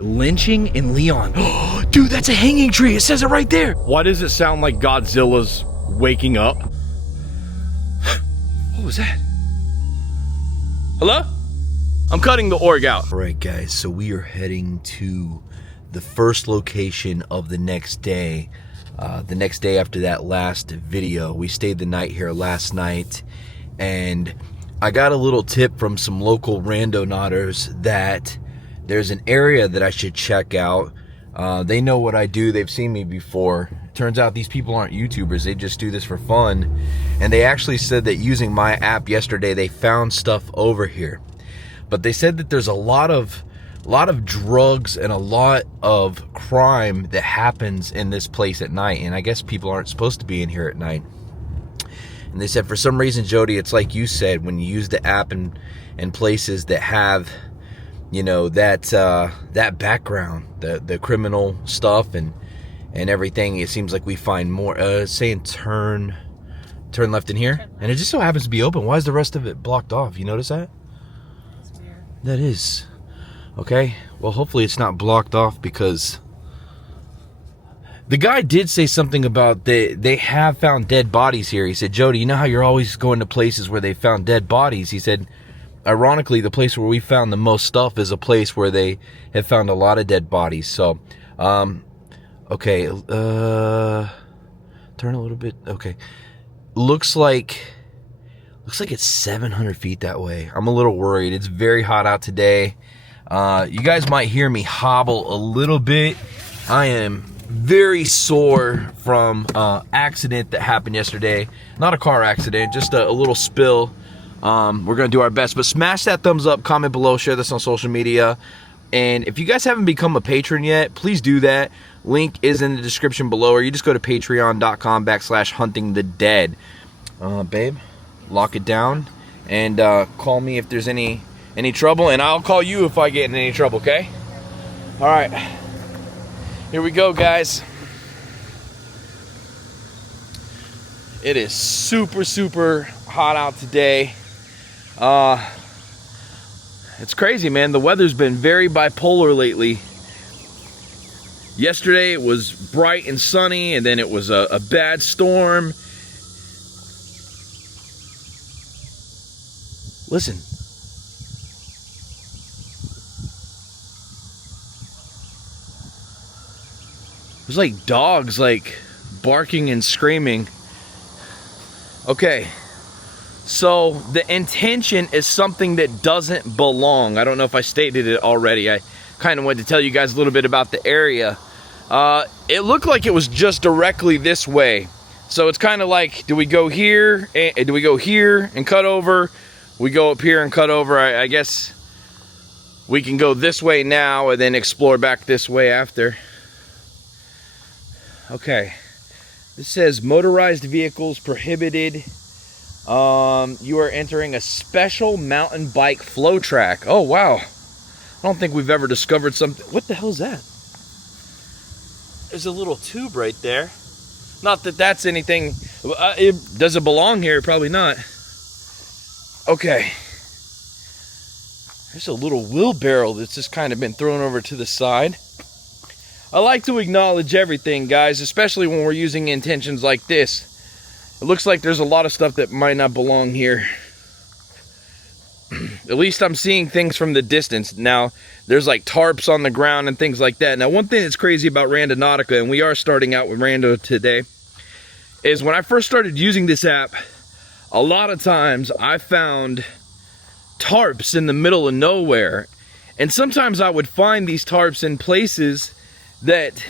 Lynching in Leon. Dude, that's a hanging tree. It says it right there. Why does it sound like Godzilla's waking up? What was that? Hello? I'm cutting the org out. All right, guys, so we are heading to the first location of the next day. The next day after that last video. We stayed the night here last night, and I got a little tip from some local randonauters that there's an area that I should check out. They know what I do. They've seen me before. Turns out these people aren't YouTubers. They just do this for fun. And they actually said that using my app yesterday, they found stuff over here. But they said that there's a lot of drugs and a lot of crime that happens in this place at night. And I guess people aren't supposed to be in here at night. And they said for some reason, Jody, it's like you said, when you use the app in places that have, you know, that background, the criminal stuff and everything, it seems like we find more. It's saying turn left in here, and it just so happens to be open. Why is the rest of it blocked off? You notice that? That's weird. That is. Okay, well, hopefully it's not blocked off, because the guy did say something about they have found dead bodies here. He said, Jody, you know how you're always going to places where they found dead bodies? He said, ironically, the place where we found the most stuff is a place where they have found a lot of dead bodies. So, okay, turn a little bit. Okay, looks like it's 700 feet that way. I'm a little worried. It's very hot out today. You guys might hear me hobble a little bit. I am very sore from accident that happened yesterday. Not a car accident, just a little spill. We're gonna do our best, but smash that thumbs up, comment below, share this on social media, and if you guys haven't become a patron yet, please do that. Link is in the description below, or you just go to patreon.com/huntingthedead. Babe, lock it down and call me if there's any trouble, and I'll call you if I get in any trouble, okay? All right, here we go, guys. It is super hot out today. It's crazy, man. The weather's been very bipolar lately. Yesterday it was bright and sunny, and then it was a bad storm. Listen. There's like dogs like barking and screaming. Okay. So the intention is something that doesn't belong. I don't know if I stated it already. I kind of wanted to tell you guys a little bit about the area. It looked like it was just directly this way. So it's kind of like, do we go here and do we go here and cut over? We go up here and cut over. I guess we can go this way now and then explore back this way after. Okay. This says motorized vehicles prohibited. You are entering a special mountain bike flow track. Oh, wow. I don't think we've ever discovered something. What the hell is that? There's a little tube right there. Not that that's anything. Does it belong here? Probably not. Okay. There's a little wheelbarrow that's just kind of been thrown over to the side. I like to acknowledge everything, guys, especially when we're using intentions like this. It looks like there's a lot of stuff that might not belong here. At least I'm seeing things from the distance. Now, there's like tarps on the ground and things like that. Now, one thing that's crazy about Randonautica, and we are starting out with Rando today, is when I first started using this app, a lot of times I found tarps in the middle of nowhere. And sometimes I would find these tarps in places that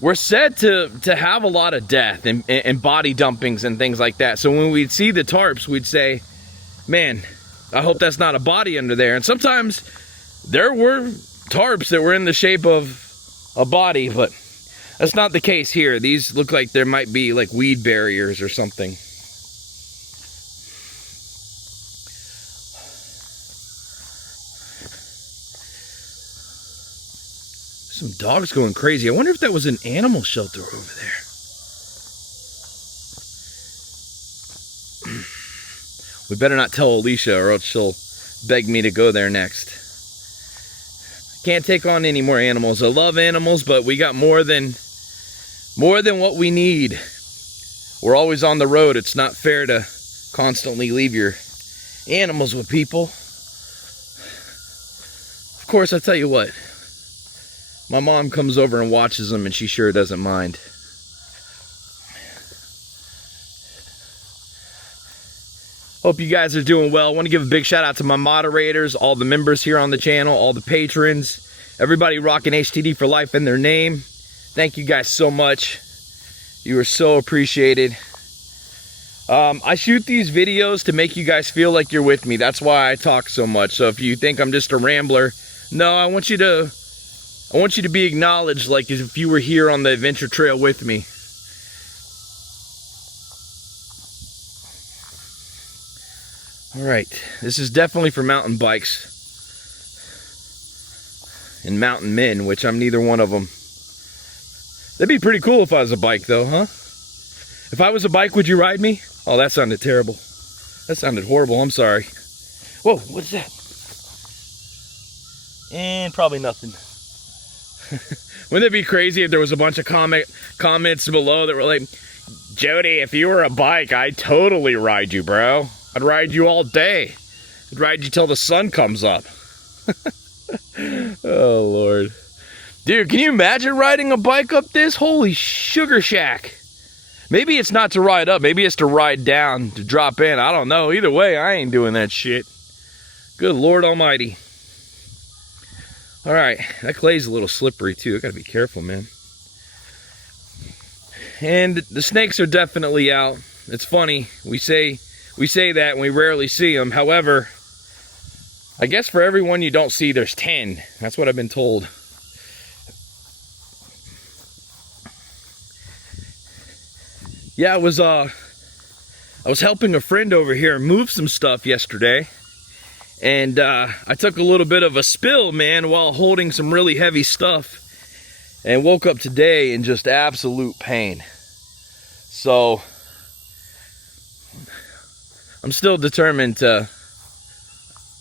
were said to have a lot of death and body dumpings and things like that. So when we'd see the tarps, we'd say, man, I hope that's not a body under there. And sometimes there were tarps that were in the shape of a body, but that's not the case here. These look like there might be like weed barriers or something. Some dogs going crazy. I wonder if that was an animal shelter over there. We better not tell Alicia, or else she'll beg me to go there next. Can't take on any more animals. I love animals, but we got more than what we need. We're always on the road. It's not fair to constantly leave your animals with people. Of course, I tell you what, my mom comes over and watches them, and she sure doesn't mind. Hope you guys are doing well. I want to give a big shout out to my moderators, all the members here on the channel, all the patrons, everybody rocking HTD for life in their name. Thank you guys so much. You are so appreciated. I shoot these videos to make you guys feel like you're with me. That's why I talk so much. So if you think I'm just a rambler, no, I want you to be acknowledged like if you were here on the adventure trail with me. All right, this is definitely for mountain bikes and mountain men, which I'm neither one of them. That'd be pretty cool if I was a bike though, huh? If I was a bike, would you ride me? Oh, that sounded terrible. That sounded horrible, I'm sorry. Whoa, what's that? And probably nothing. Wouldn't it be crazy if there was a bunch of comments below that were like, Jody, if you were a bike, I'd totally ride you, bro. I'd ride you all day. I'd ride you till the sun comes up. Oh, Lord. Dude, can you imagine riding a bike up this? Holy sugar shack. Maybe it's not to ride up. Maybe it's to ride down, to drop in. I don't know. Either way, I ain't doing that shit. Good Lord Almighty. All right. That clay's a little slippery, too. I got to be careful, man. And the snakes are definitely out. It's funny. We say that and we rarely see them. However, I guess for every one you don't see, there's 10. That's what I've been told. Yeah, I was helping a friend over here move some stuff yesterday. And I took a little bit of a spill, man, while holding some really heavy stuff. And woke up today in just absolute pain. So I'm still determined to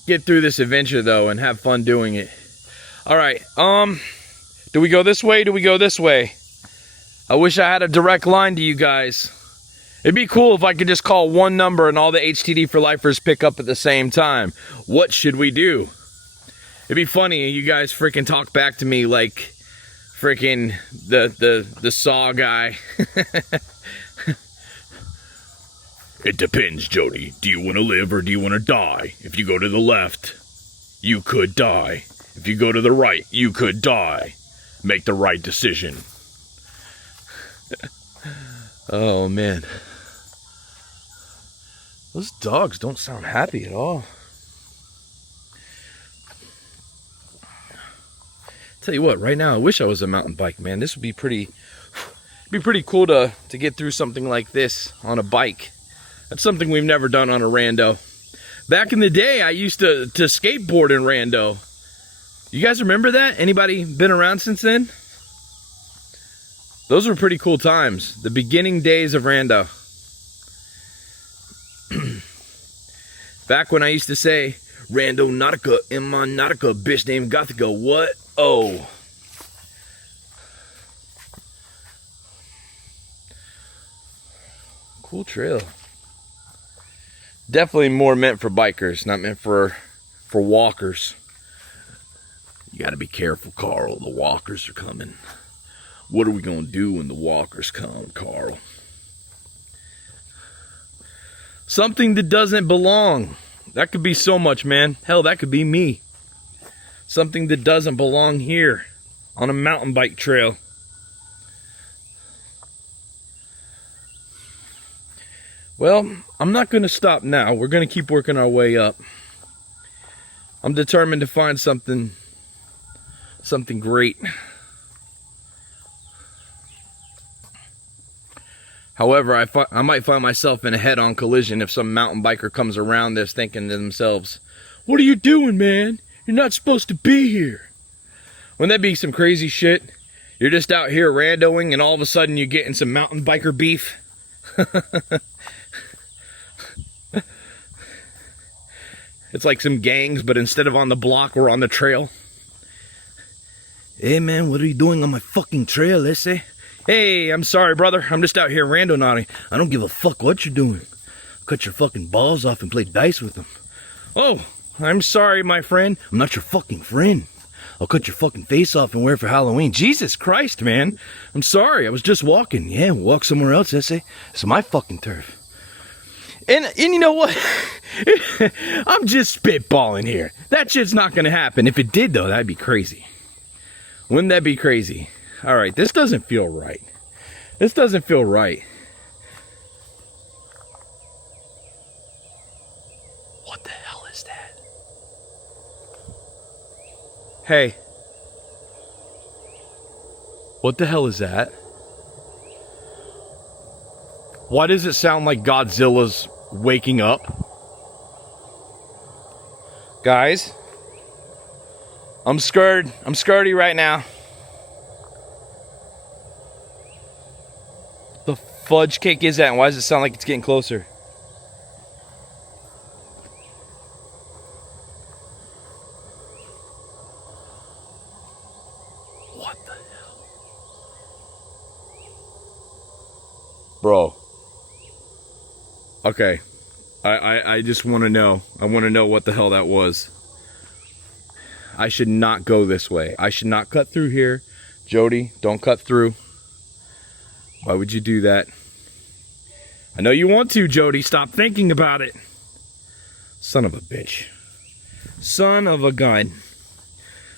get through this adventure though and have fun doing it. All right, do we go this way? Do we go this way? I wish I had a direct line to you guys. It'd be cool if I could just call one number and all the HTD for lifers pick up at the same time. What should we do? It'd be funny, you guys freaking talk back to me like freaking the Saw guy. It depends, Jody. Do you want to live or do you want to die? If you go to the left, you could die. If you go to the right, you could die. Make the right decision. Oh, man. Those dogs don't sound happy at all. Tell you what, right now I wish I was a mountain bike, man. This would be pretty cool to get through something like this on a bike. That's something we've never done on a rando. Back in the day, I used to skateboard in rando. You guys remember that? Anybody been around since then? Those were pretty cool times. The beginning days of rando. Back when I used to say, Randonautica in my Nautica, bitch named Gothica. What? Oh. Cool trail. Definitely more meant for bikers, not meant for walkers. You gotta be careful, Carl. The walkers are coming. What are we gonna do when the walkers come, Carl? Something that doesn't belong. That could be so much, man. Hell, that could be me. Something that doesn't belong here on a mountain bike trail. Well, I'm not going to stop now. We're going to keep working our way up. I'm determined to find something great. However, I might find myself in a head-on collision if some mountain biker comes around this thinking to themselves, what are you doing, man? You're not supposed to be here. Wouldn't that be some crazy shit? You're just out here randoing and all of a sudden you get in some mountain biker beef. It's like some gangs, but instead of on the block, we're on the trail. Hey man, what are you doing on my fucking trail, let's say? Hey, I'm sorry, brother. I'm just out here randonauting. I don't give a fuck what you're doing. Cut your fucking balls off and play dice with them. Oh, I'm sorry, my friend. I'm not your fucking friend. I'll cut your fucking face off and wear it for Halloween. Jesus Christ, man. I'm sorry. I was just walking. Yeah, walk somewhere else, essay. It's my fucking turf. And you know what? I'm just spitballing here. That shit's not gonna happen. If it did, though, that'd be crazy. Wouldn't that be crazy? All right, this doesn't feel right. This doesn't feel right. What the hell is that? Hey. What the hell is that? Why does it sound like Godzilla's waking up? Guys, I'm scared. I'm scaredy right now. The fudge cake is that, and why does it sound like it's getting closer? What the hell? Bro. Okay. I just want to know. I want to know what the hell that was. I should not go this way. I should not cut through here. Jody, don't cut through. Why would you do that? I know you want to, Jody. Stop thinking about it. Son of a bitch. Son of a gun.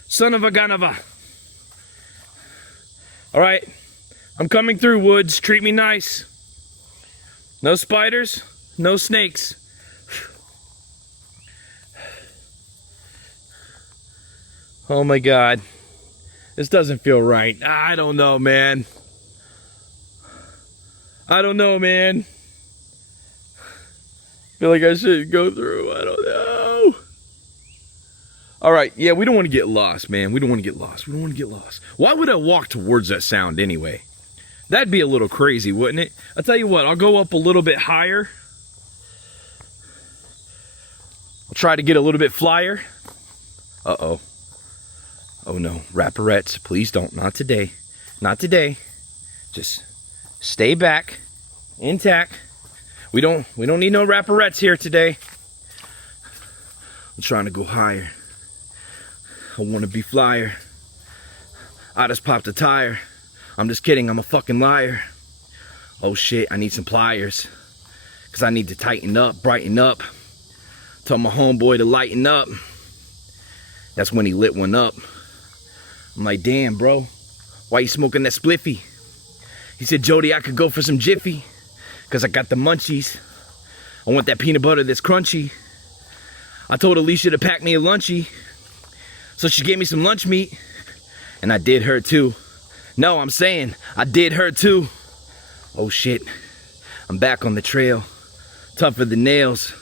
Son of a gun of a. Alright. I'm coming through, Woods. Treat me nice. No spiders. No snakes. Oh my God. This doesn't feel right. I don't know, man. I don't know, man. Feel like I should go through. I don't know. All right. Yeah, we don't want to get lost, man. We don't want to get lost. We don't want to get lost. Why would I walk towards that sound anyway? That'd be a little crazy, wouldn't it? I'll tell you what. I'll go up a little bit higher. I'll try to get a little bit flyer. Uh-oh. Oh no. Rapparettes. Please don't. Not today. Not today. Just stay back. Intact. We don't need no rapparettes here today. I'm trying to go higher. I want to be flyer. I just popped a tire. I'm just kidding. I'm a fucking liar. Oh shit. I need some pliers. Because I need to tighten up, brighten up. Tell my homeboy to lighten up. That's when he lit one up. I'm like, damn, bro. Why you smoking that spliffy? He said, Jody, I could go for some Jiffy. Because I got the munchies. I want that peanut butter that's crunchy. I told Alicia to pack me a lunchie. So she gave me some lunch meat. And I did her too. No, I'm saying, I did her too. Oh shit. I'm back on the trail. Tougher than nails.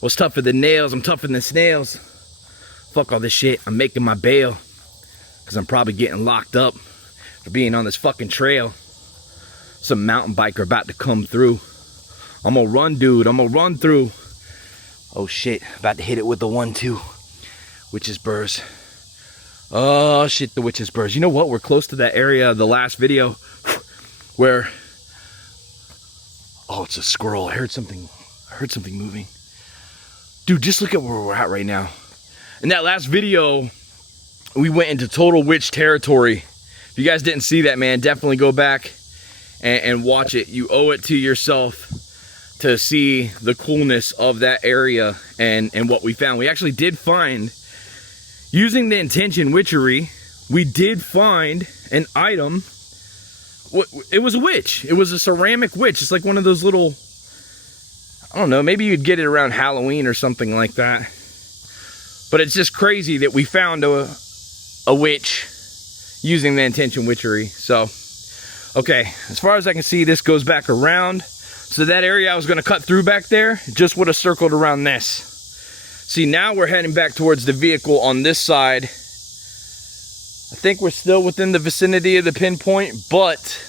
What's tougher than nails? I'm tougher than snails. Fuck all this shit. I'm making my bail. Because I'm probably getting locked up for being on this fucking trail. Some mountain biker about to come through. I'm gonna run, dude. I'm gonna run through. Oh shit. About to hit it with the 1-2. Witch's burrs. Oh shit, the witch's burrs. You know what? We're close to that area of the last video where... Oh, it's a squirrel. I heard something moving. Dude, just look at where we're at right now. In that last video, we went into total witch territory. If you guys didn't see that, man, definitely go back and watch it. You owe it to yourself to see the coolness of that area and what we found. We actually did find, using the intention witchery, we did find an item. It was a witch. It was a ceramic witch. It's like one of those little... I don't know, maybe you'd get it around Halloween or something like that. But it's just crazy that we found a witch using the intention witchery. So, okay, as far as I can see, this goes back around. So that area I was gonna cut through back there, just would have circled around this. See, now we're heading back towards the vehicle on this side. I think we're still within the vicinity of the pinpoint, but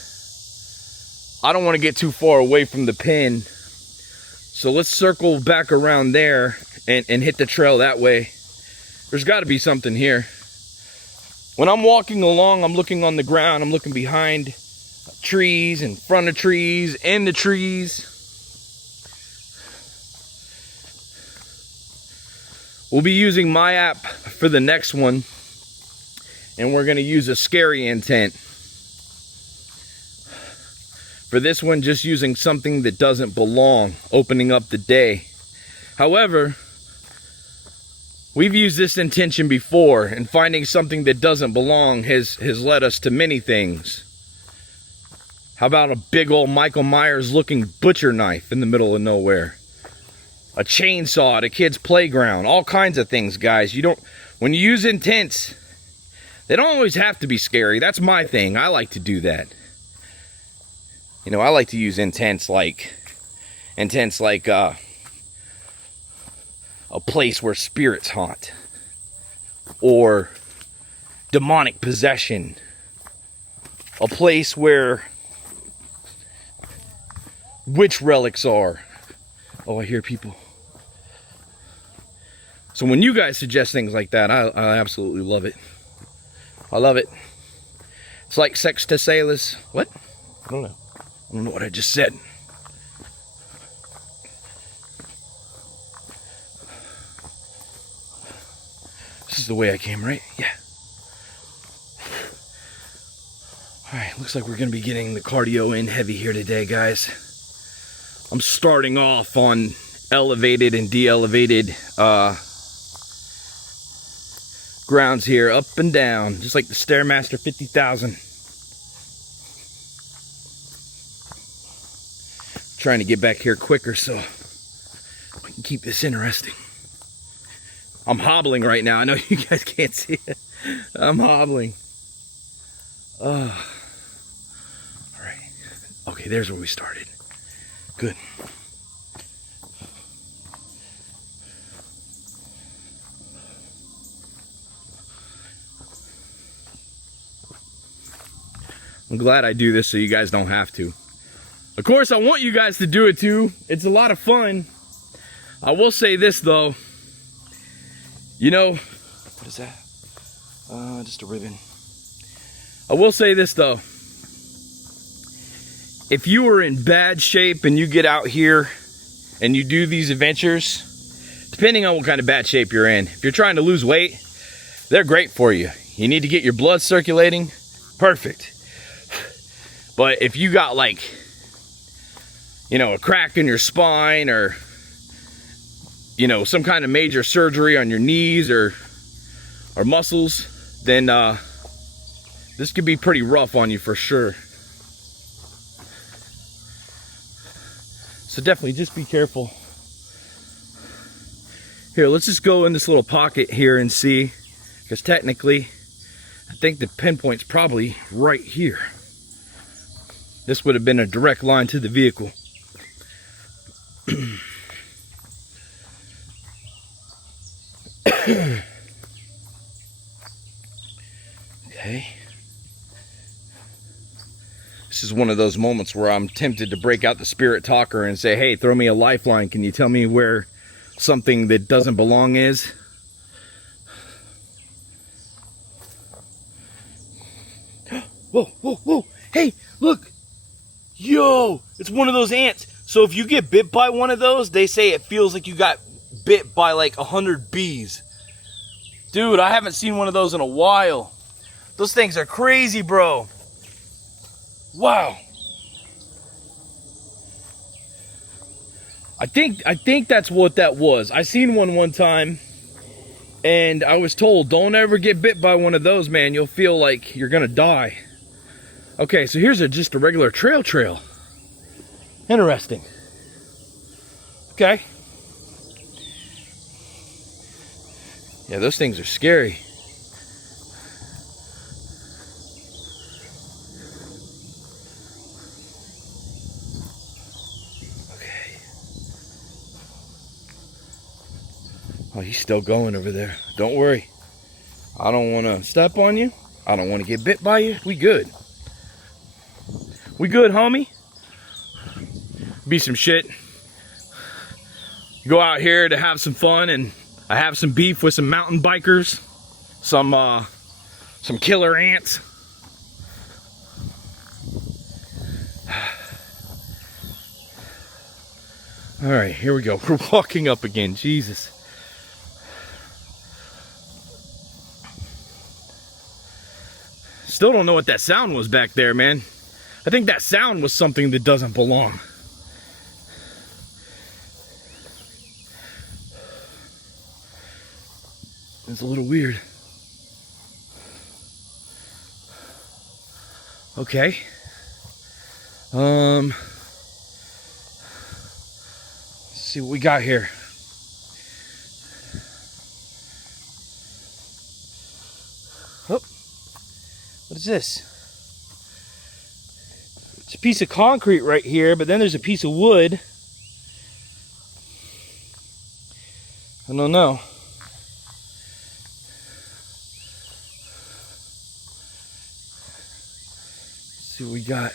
I don't want to get too far away from the pin. So let's circle back around there and hit the trail that way. There's got to be something here. When I'm walking along, I'm looking on the ground, I'm looking behind trees, in front of trees, in the trees. We'll be using my app for the next one, and we're going to use a scary intent. For this one, just using something that doesn't belong, opening up the day. However, we've used this intention before, and finding something that doesn't belong has led us to many things. How about a big old Michael Myers looking butcher knife in the middle of nowhere? A chainsaw at a kid's playground, all kinds of things, guys. When you use intents, they don't always have to be scary. That's my thing. I like to do that. You know, I like to use intents like a place where spirits haunt, or demonic possession, a place where witch relics are. Oh, I hear people. So when you guys suggest things like that, I absolutely love it. I love it. It's like sex to sailors. What? I don't know. I don't know what I just said. This is the way I came, right? Yeah. Alright, looks like we're going to be getting the cardio in heavy here today, guys. I'm starting off on elevated and de-elevated grounds here, up and down, just like the Stairmaster 50,000. Trying to get back here quicker so we can keep this interesting. I'm hobbling right now. I know you guys can't see it. I'm hobbling. All right. Okay, there's where we started. Good. I'm glad I do this so you guys don't have to. Of course, I want you guys to do it too. It's a lot of fun. I will say this though. You know, what is that? Just a ribbon. I will say this though. If you are in bad shape and you get out here and you do these adventures, depending on what kind of bad shape you're in, if you're trying to lose weight, they're great for you. You need to get your blood circulating, perfect. But if you got like, you know, a crack in your spine, or, you know, some kind of major surgery on your knees or muscles, then this could be pretty rough on you for sure. So definitely just be careful. Here, let's just go in this little pocket here and see, because technically I think the pinpoint's probably right here. This would have been a direct line to the vehicle. Okay. This is one of those moments where I'm tempted to break out the spirit talker and say, hey, throw me a lifeline. Can you tell me where something that doesn't belong is? Whoa, whoa, whoa. Hey, look. Yo, it's one of those ants. So if you get bit by one of those, they say it feels like you got bit by like 100 bees. Dude, I haven't seen one of those in a while. Those things are crazy, bro. Wow. I think that's what that was. I seen one time, and I was told, don't ever get bit by one of those, man. You'll feel like you're gonna die. Okay, so here's just a regular trail. Interesting. Okay. Yeah, those things are scary. Okay. Oh, he's still going over there. Don't worry. I don't want to step on you. I don't want to get bit by you. We good. We good, homie. Be some shit. Go out here to have some fun, and I have some beef with some mountain bikers, some Some killer ants. All right, here we go. We're walking up again. Jesus. Still don't know what that sound was back there, man. I think that sound was something that doesn't belong. It's a little weird. Okay. Let's see what we got here. Oh, what is this? It's a piece of concrete right here, but then there's a piece of wood. I don't know. Let's see what we got.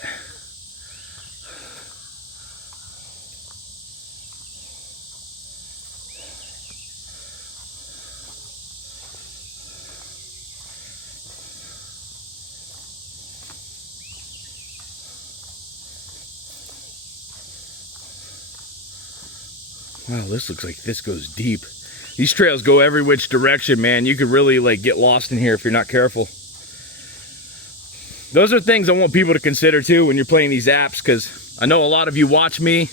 Wow, this looks like this goes deep. These trails go every which direction, man. You could really like get lost in here if you're not careful. Those are things I want people to consider too when you're playing these apps, because I know a lot of you watch me.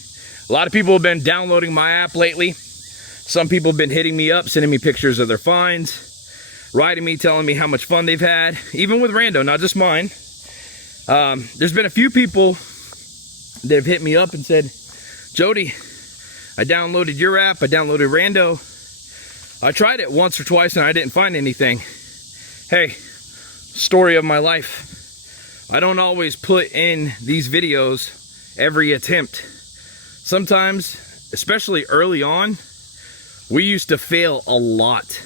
A lot of people have been downloading my app lately. Some people have been hitting me up, sending me pictures of their finds, writing me, telling me how much fun they've had, even with Rando, not just mine. There's been a few people that have hit me up and said, Jody, I downloaded your app, I downloaded Rando. I tried it once or twice and I didn't find anything. Hey, story of my life. I don't always put in these videos every attempt. Sometimes, especially early on, we used to fail a lot.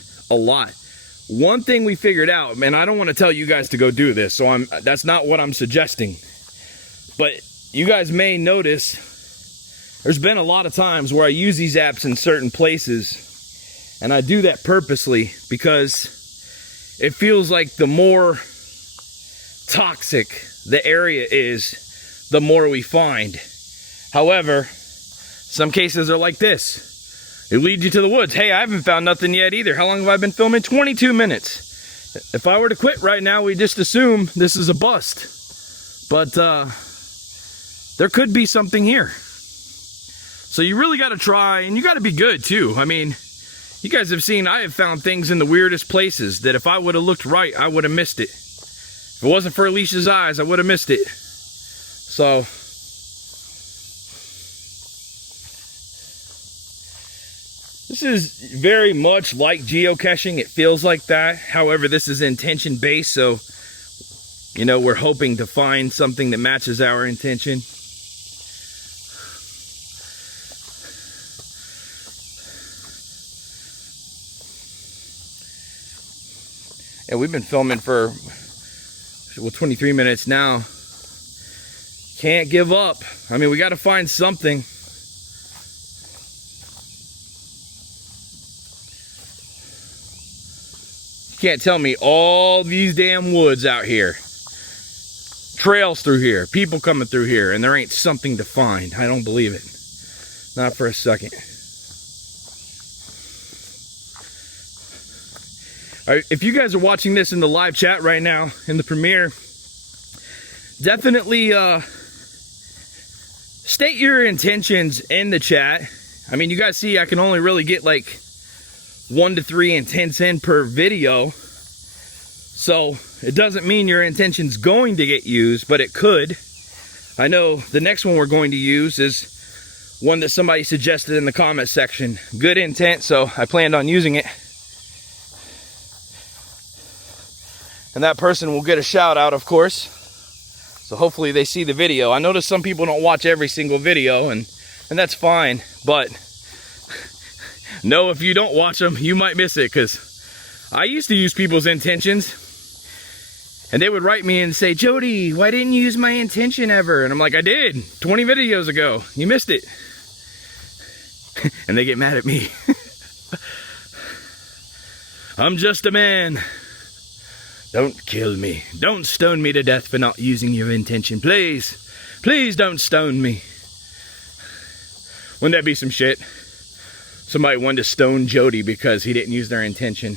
One thing we figured out, man, I don't want to tell you guys to go do this, so that's not what I'm suggesting. But you guys may notice there's been a lot of times where I use these apps in certain places, and I do that purposely because it feels like the more toxic the area is, the more we find. However, some cases are like this. They lead you to the woods. Hey, I haven't found nothing yet either. How long have I been filming? 22 minutes. If I were to quit right now, we just assume this is a bust. But there could be something here. So you really got to try, and you got to be good too. I mean, you guys have seen I have found things in the weirdest places that if I would have looked right, I would have missed it. If it wasn't for Alicia's eyes, I would have missed it. So this is very much like geocaching. It feels like that. However, this is intention based, so you know, we're hoping to find something that matches our intention. Yeah, we've been filming for, well, 23 minutes now. Can't give up. I mean, we got to find something. You can't tell me all these damn woods out here, trails through here, people coming through here, and there ain't something to find. I don't believe it. Not for a second. All right, if you guys are watching this in the live chat right now, in the premiere, definitely state your intentions in the chat. I mean, you guys see I can only really get like 1 to 3 intents in per video. So it doesn't mean your intention's going to get used, but it could. I know the next one we're going to use is one that somebody suggested in the comment section. Good intent, so I planned on using it. And that person will get a shout out, of course. So hopefully they see the video. I notice some people don't watch every single video, and that's fine. But know if you don't watch them, you might miss it, because I used to use people's intentions. And they would write me and say, Jody, why didn't you use my intention ever? And I'm like, I did 20 videos ago. You missed it. And they get mad at me. I'm just a man Don't kill me. Don't stone me to death for not using your intention. Please. Please don't stone me. Wouldn't that be some shit? Somebody wanted to stone Jody because he didn't use their intention.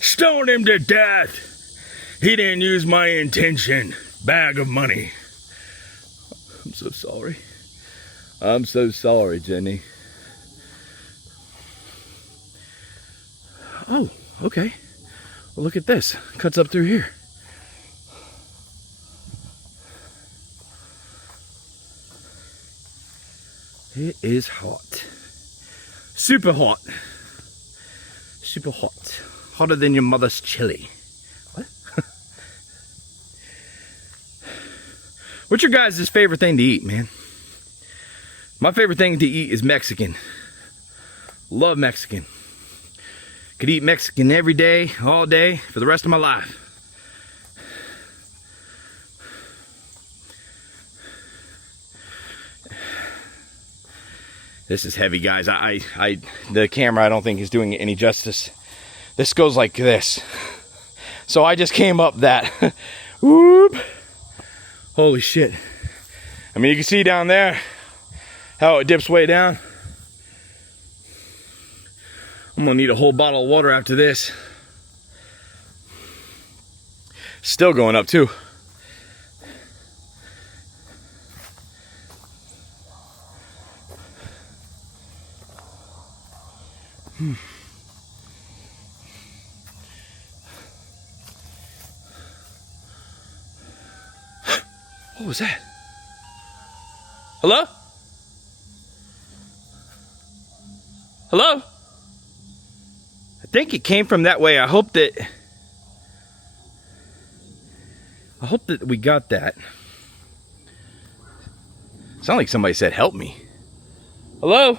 Stone him to death. He didn't use my intention. Bag of money. I'm so sorry. I'm so sorry, Jenny. Oh, okay. Well, look at this. Cuts up through here. It is hot. Super hot. Super hot. Hotter than your mother's chili. What? What's your guys' favorite thing to eat, man? My favorite thing to eat is Mexican. Love Mexican. Could eat Mexican every day, all day, for the rest of my life. This is heavy, guys. The camera I don't think is doing it any justice. This goes like this. So I just came up that. Whoop. Holy shit. I mean, you can see down there how it dips way down. I'm gonna need a whole bottle of water after this. Still going up too. What was that? Hello? Hello? I think it came from that way. I hope that we got that. Sound like somebody said, help me. Hello?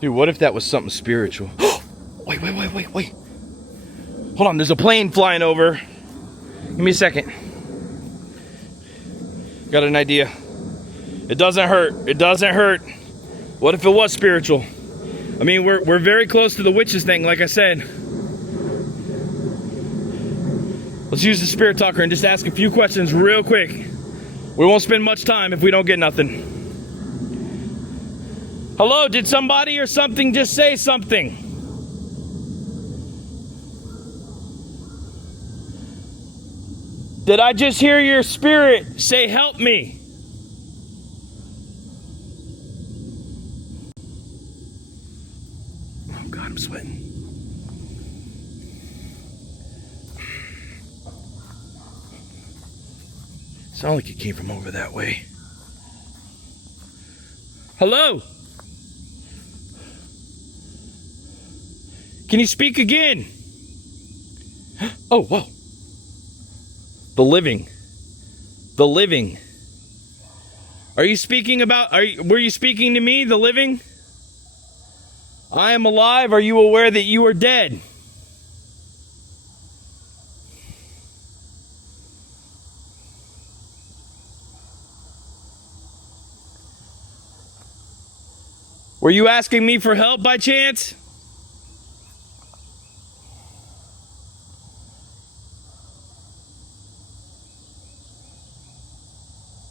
Dude, what if that was something spiritual? Wait. Hold on, there's a plane flying over. Give me a second. Got an idea. It doesn't hurt. It doesn't hurt. What if it was spiritual? I mean, we're very close to the witches thing, like I said. Let's use the spirit talker and just ask a few questions real quick. We won't spend much time if we don't get nothing. Hello, did somebody or something just say something? Did I just hear your spirit say, help me? Oh God, I'm sweating. Sounded like it came from over that way. Hello? Can you speak again? Oh, whoa. The living. The living. Are you speaking about, were you speaking to me, the living? I am alive. Are you aware that you are dead? Were you asking me for help by chance?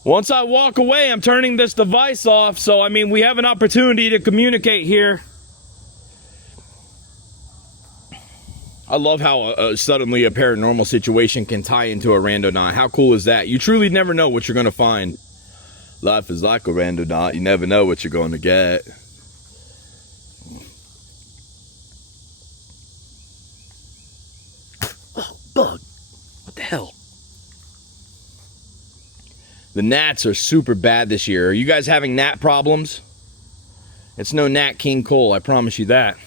Once I walk away, I'm turning this device off, so I mean, we have an opportunity to communicate here. I love how suddenly a paranormal situation can tie into a randonaut. How cool is that? You truly never know what you're going to find. Life is like a randonaut. You never know what you're going to get. Oh, bug. What the hell? The gnats are super bad this year. Are you guys having gnat problems? It's no Nat King Cole, I promise you that.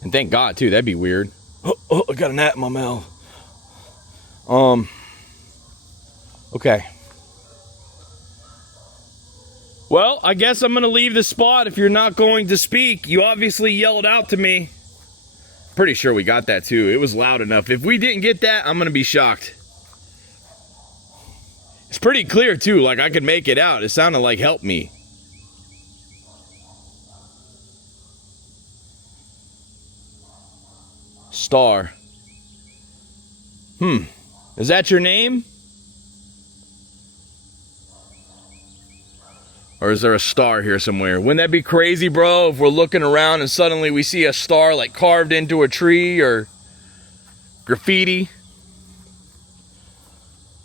And thank God, too. That'd be weird. Oh, I got a gnat in my mouth. Okay. Well, I guess I'm going to leave the spot if you're not going to speak. You obviously yelled out to me. Pretty sure we got that, too. It was loud enough. If we didn't get that, I'm going to be shocked. It's pretty clear too, like I could make it out. It sounded like help me. Star. Is that your name? Or is there a star here somewhere? Wouldn't that be crazy, bro, if we're looking around and suddenly we see a star like carved into a tree or graffiti?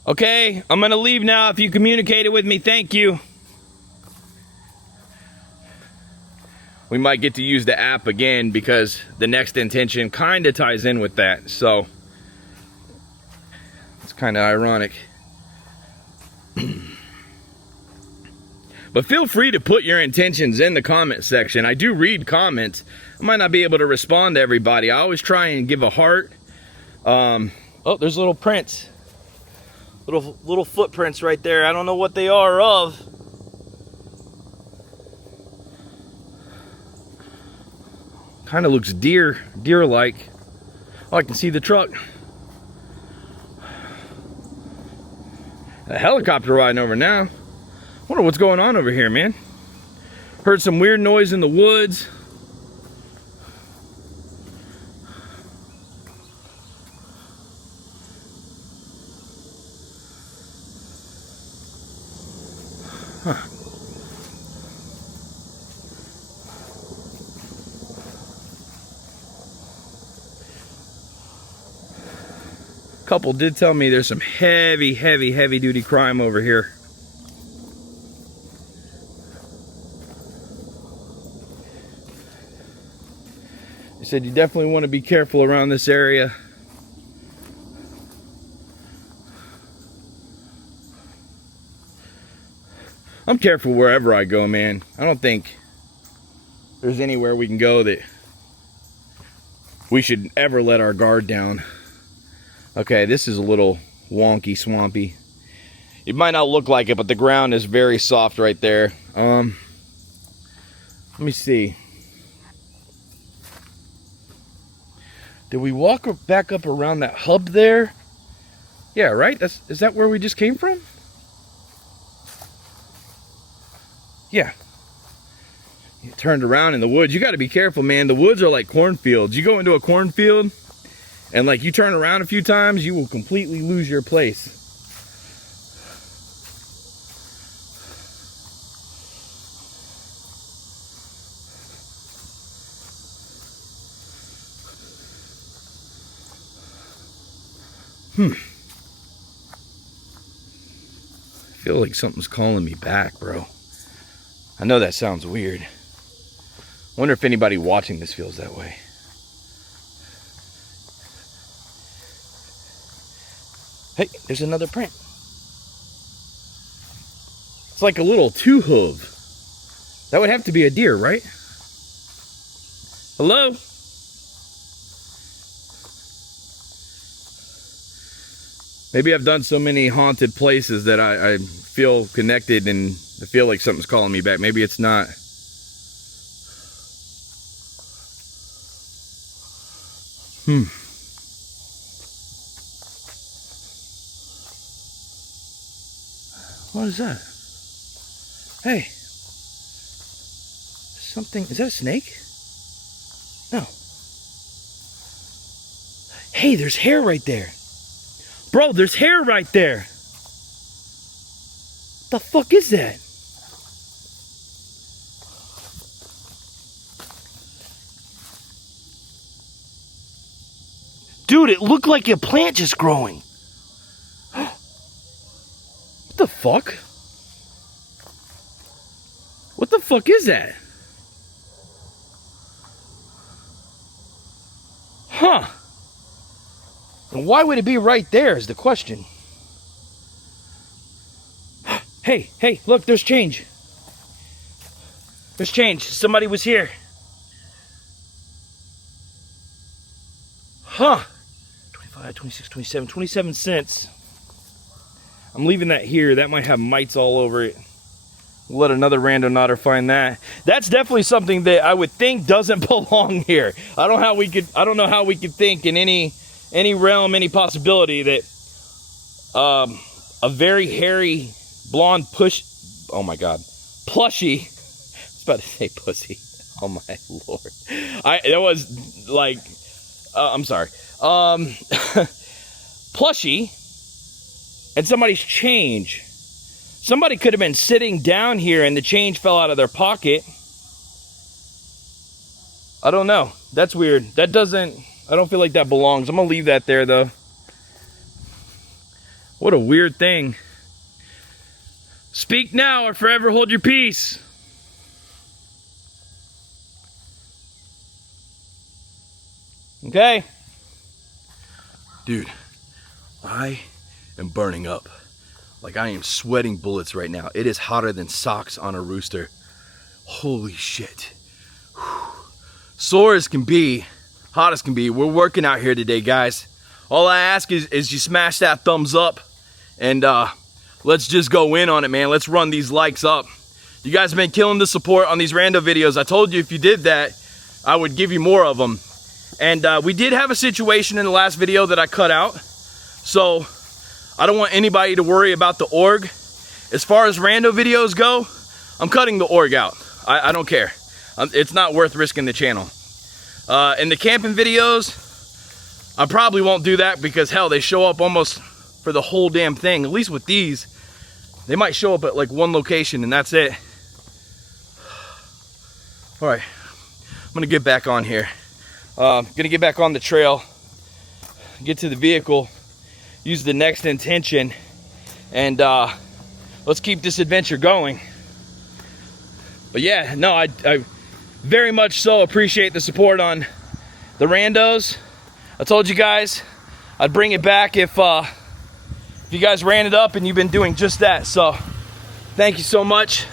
Okay, I'm gonna leave now. If you communicated with me, thank you. We might get to use the app again because the next intention kind of ties in with that. So it's kind of ironic. But feel free to put your intentions in the comment section. I do read comments. I might not be able to respond to everybody. I always try and give a heart. Oh, there's little prints. Little footprints right there. I don't know what they are of. Kind of looks deer-like. Oh, I can see the truck. A helicopter riding over now. Wonder what's going on over here, man. Heard some weird noise in the woods. Huh. Couple did tell me there's some heavy duty crime over here. They said you definitely want to be careful around this area. I'm careful wherever I go, man. I don't think there's anywhere we can go that we should ever let our guard down. Okay, this is a little wonky, swampy. It might not look like it, but the ground is very soft right there. Let me see. Did we walk back up around that hub there? Yeah, right? Is that where we just came from? Yeah. You turned around in the woods. You got to be careful, man. The woods are like cornfields. You go into a cornfield and like you turn around a few times, you will completely lose your place. I feel like something's calling me back, bro. I know that sounds weird. Wonder if anybody watching this feels that way. Hey, there's another print. It's like a little two-hoof. That would have to be a deer, right? Hello? Maybe I've done so many haunted places that I feel connected and I feel like something's calling me back. Maybe it's not. What is that? Hey. Something. Is that a snake? No. Hey, there's hair right there. Bro, there's hair right there. The fuck is that? Dude, it looked like a plant just growing. What the fuck? What the fuck is that? Huh. And why would it be right there is the question. Hey, look, there's change. There's change. Somebody was here. Huh. 25, 26, 27, 27 cents. I'm leaving that here. That might have mites all over it. We'll let another randonauter find that. That's definitely something that I would think doesn't belong here. I don't know how we could think in any realm, any possibility that a very hairy blonde oh my god, plushy. I was about to say pussy. Oh my lord. That was like, I'm sorry. Plushy and somebody's change. Somebody could have been sitting down here and the change fell out of their pocket. I don't know. That's weird. I don't feel like that belongs. I'm gonna leave that there though. What a weird thing. Speak now or forever hold your peace. Okay. Dude, I am burning up. Like I am sweating bullets right now. It is hotter than socks on a rooster. Holy shit. Whew. Sore as can be, hot as can be. We're working out here today, guys. All I ask is you smash that thumbs up and let's just go in on it, man. Let's run these likes up. You guys have been killing the support on these rando videos. I told you if you did that, I would give you more of them. And we did have a situation in the last video that I cut out. So I don't want anybody to worry about the org. As far as rando videos go, I'm cutting the org out. I don't care. It's not worth risking the channel. In the camping videos, I probably won't do that because hell, they show up almost for the whole damn thing. At least with these, they might show up at like one location and that's it. All right, I'm gonna get back on here. Gonna get back on the trail, get to the vehicle, use the next intention, and let's keep this adventure going. But yeah, no, I very much so appreciate the support on the randos. I told you guys I'd bring it back if you guys ran it up, and you've been doing just that. So thank you so much.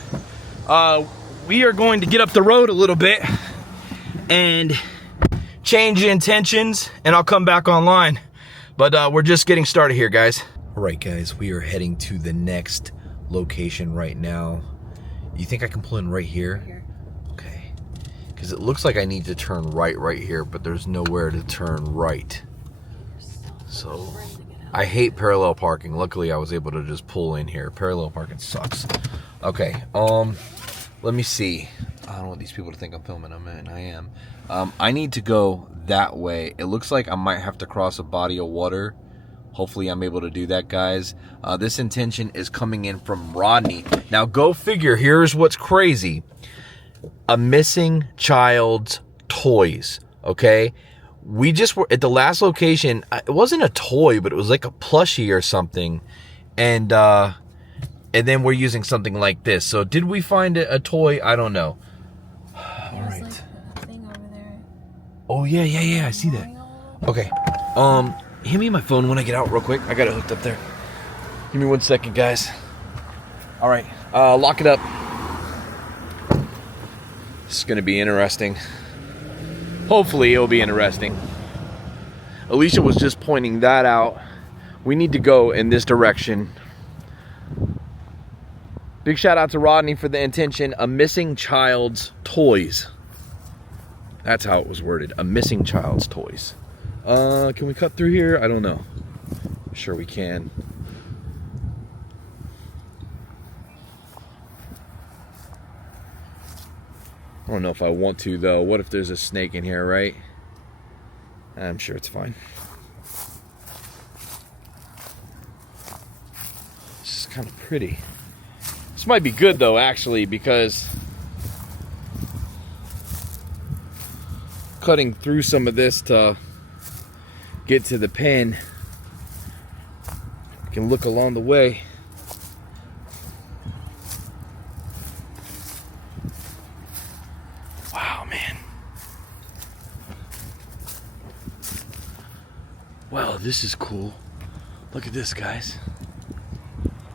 We are going to get up the road a little bit and change the intentions, and I'll come back online. But we're just getting started here, guys. All right, guys, we are heading to the next location right now. You think I can pull in right here? Okay, because it looks like I need to turn right here, but there's nowhere to turn right. So I hate parallel parking. Luckily, I was able to just pull in here. Parallel parking sucks. Okay, let me see. I don't want these people to think I'm filming them, and I am. I need to go that way. It looks like I might have to cross a body of water. Hopefully I'm able to do that, guys. This intention is coming in from Rodney. Now go figure, here's what's crazy. A missing child's toys, okay? We just were at the last location. It wasn't a toy, but it was like a plushie or something. And then we're using something like this. So did we find a toy? I don't know. All right. Like a thing over there. Oh yeah, I see that. Okay. Hand me my phone when I get out real quick. I got it hooked up there. Give me 1 second, guys. All right, lock it up. This is gonna be interesting. Hopefully it'll be interesting. Alicia was just pointing that out. We need to go in this direction. Big shout out to Rodney for the intention, a missing child's toys. That's how it was worded, a missing child's toys. Can we cut through here? I don't know. I'm sure we can. I don't know if I want to though. What if there's a snake in here, right? I'm sure it's fine. This is kind of pretty. This might be good though, actually, because cutting through some of this to get to the pen, I can look along the way. Wow, man. Wow, this is cool. Look at this, guys.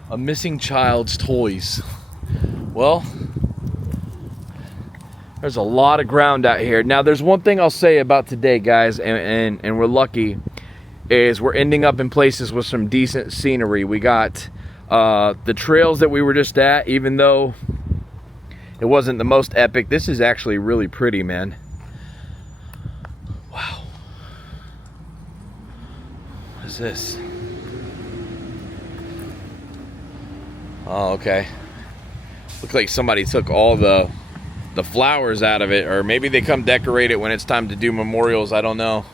A missing child's toys. Well, there's a lot of ground out here. Now, there's one thing I'll say about today, guys, and we're lucky, is we're ending up in places with some decent scenery. We got the trails that we were just at, even though it wasn't the most epic. This is actually really pretty, man. Wow. What is this? Oh, okay. Look like somebody took all the flowers out of it, or maybe they come decorate it when it's time to do memorials. I don't know.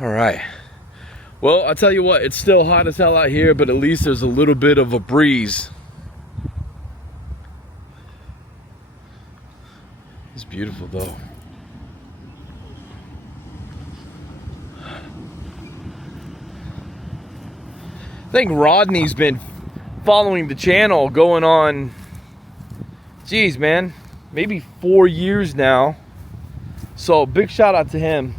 All right. Well, I'll tell you what, it's still hot as hell out here, but at least there's a little bit of a breeze. It's beautiful though. I think Rodney's been following the channel going on, geez man, maybe 4 years now. So big shout out to him.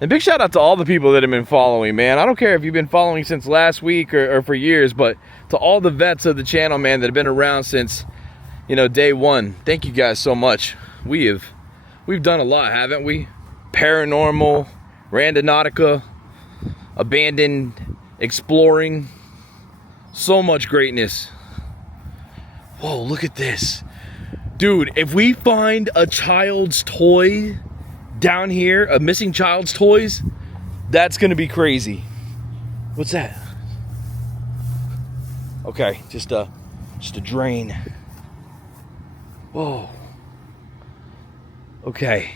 And big shout out to all the people that have been following, man. I don't care if you've been following since last week or for years, but to all the vets of the channel, man, that have been around since, you know, day one. Thank you guys so much. We've done a lot, haven't we? Paranormal, Randonautica, abandoned, exploring, so much greatness. Whoa, look at this. Dude, if we find a child's toy down here, a missing child's toys, that's gonna be crazy. What's that? Okay, just a drain. Whoa. Okay.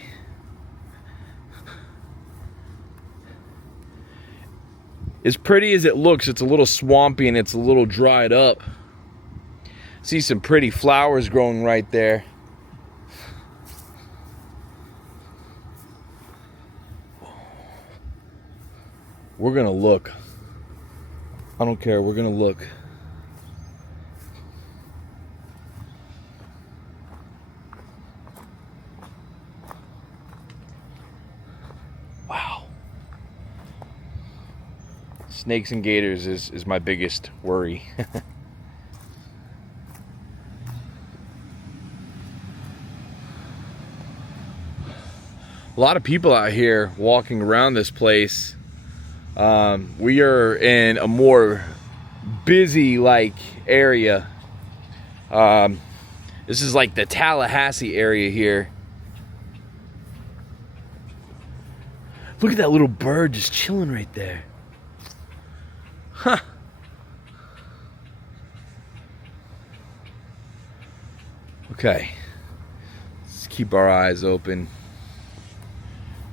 As pretty as it looks, it's a little swampy and it's a little dried up. See some pretty flowers growing right there. We're gonna look. I don't care, we're gonna look. Wow. Snakes and gators is my biggest worry. A lot of people out here walking around this place. We are in a more busy like area. This is like the Tallahassee area here. Look at that little bird just chilling right there. Huh. Okay. Let's keep our eyes open.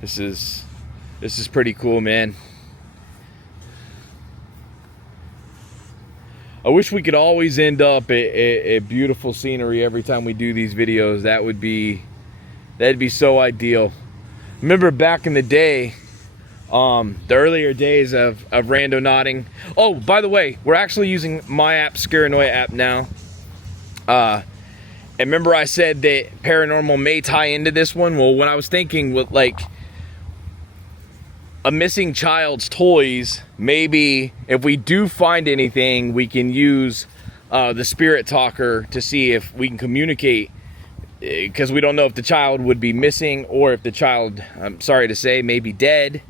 This is pretty cool, man. I wish we could always end up at beautiful scenery every time we do these videos. That'd be so ideal. Remember back in the day, the earlier days of randonauting. Oh, by the way, we're actually using my app, Scaranoia app now. And remember I said that paranormal may tie into this one? Well, when I was thinking with like a missing child's toys, maybe if we do find anything, we can use the spirit talker to see if we can communicate, because we don't know if the child would be missing or if the child, I'm sorry to say, may be dead.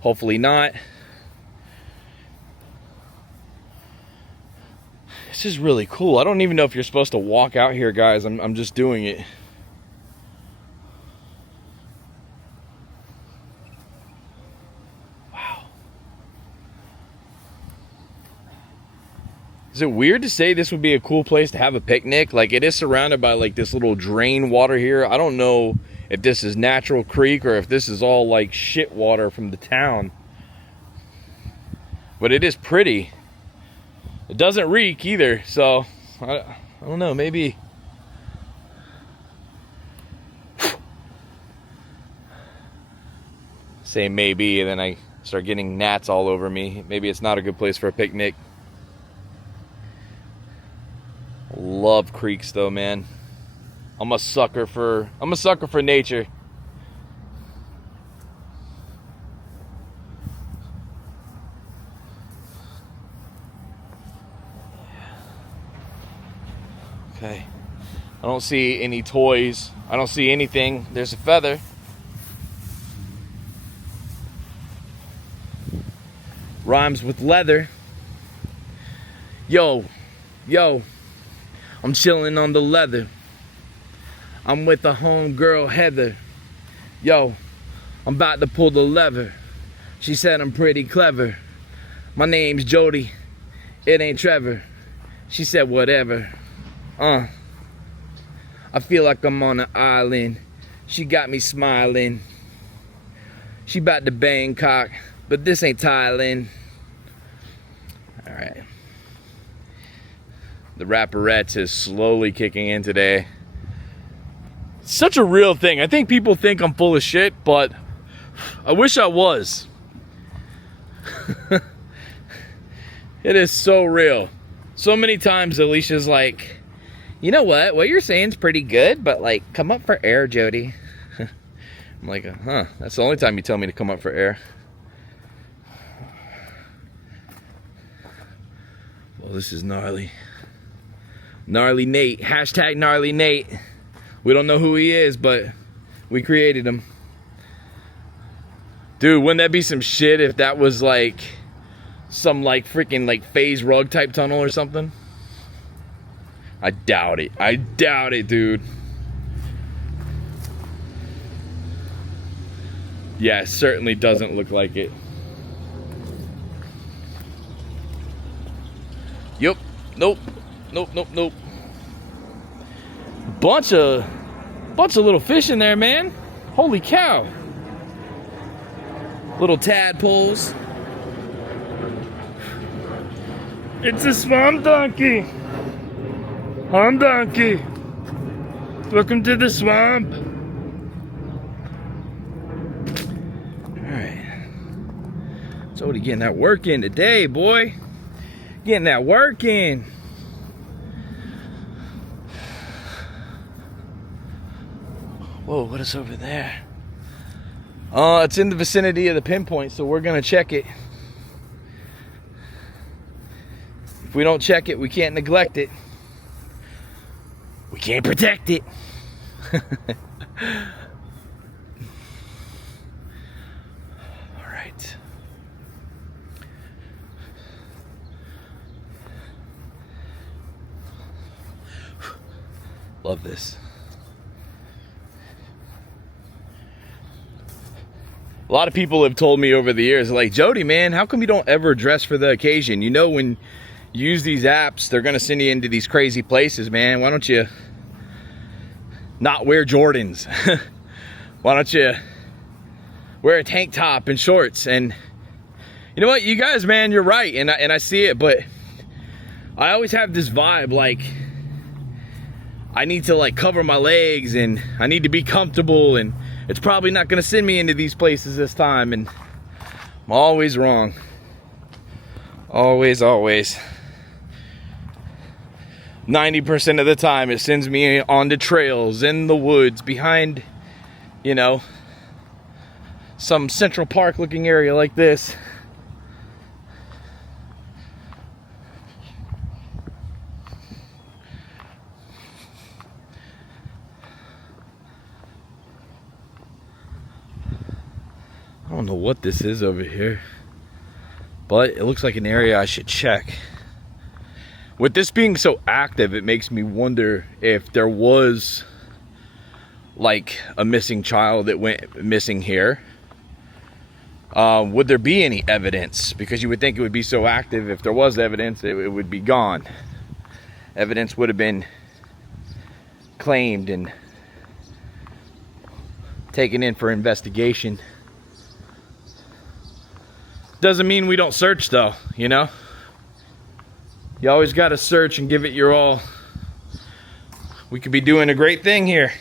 Hopefully not. This is really cool. I don't even know if you're supposed to walk out here, guys. I'm just doing it. Is it weird to say this would be a cool place to have a picnic? Like, it is surrounded by like this little drain water here. I don't know if this is natural creek or if this is all like shit water from the town. But it is pretty. It doesn't reek either, so I don't know, maybe. Say maybe, and then I start getting gnats all over me. Maybe it's not a good place for a picnic. Love creeks though, man. I'm a sucker for nature. Okay. I don't see any toys. I don't see anything. There's a feather. Rhymes with leather. Yo. I'm chilling on the leather. I'm with the homegirl Heather. Yo, I'm about to pull the lever. She said I'm pretty clever. My name's Jody, it ain't Trevor. She said whatever. I feel like I'm on an island. She got me smiling. She bout to Bangkok, but this ain't Thailand. All right. The Rapperettes is slowly kicking in today. Such a real thing. I think people think I'm full of shit, but I wish I was. It is so real. So many times Alicia's like, you know what you're saying's pretty good, but like, come up for air, Jody. I'm like, huh, that's the only time you tell me to come up for air. Well, this is gnarly. Gnarly Nate, hashtag gnarly Nate. We don't know who he is, but we created him. Dude, wouldn't that be some shit if that was like some like freaking like phase rug type tunnel or something? I doubt it. I doubt it, dude. Yeah, it certainly doesn't look like it. Yep. Nope. Nope, nope, nope. Bunch of little fish in there, man. Holy cow. Little tadpoles. It's a swamp donkey. Home donkey. Welcome to the swamp. Alright. Jody getting that work in today, boy. Getting that work in. Whoa, what is over there? It's in the vicinity of the pinpoint, so we're gonna check it. If we don't check it, we can't neglect it. We can't protect it. All right. Love this. A lot of people have told me over the years, like, Jody, man, how come you don't ever dress for the occasion? You know, when you use these apps, they're gonna send you into these crazy places, man. Why don't you not wear Jordans? Why don't you wear a tank top and shorts? And you know what, you guys, man, you're right, and I see it, but I always have this vibe, like, I need to like cover my legs and I need to be comfortable, and it's probably not gonna send me into these places this time, and I'm always wrong. Always, always. 90% of the time it sends me onto trails in the woods behind, you know, some Central Park looking area like this. I don't know what this is over here, but it looks like an area I should check. With this being so active, it makes me wonder if there was like a missing child that went missing here. Would there be any evidence? Because you would think it would be so active. If there was evidence, it would be gone. Evidence would have been claimed and taken in for investigation. Doesn't mean we don't search though, you know? You always gotta search and give it your all. We could be doing a great thing here.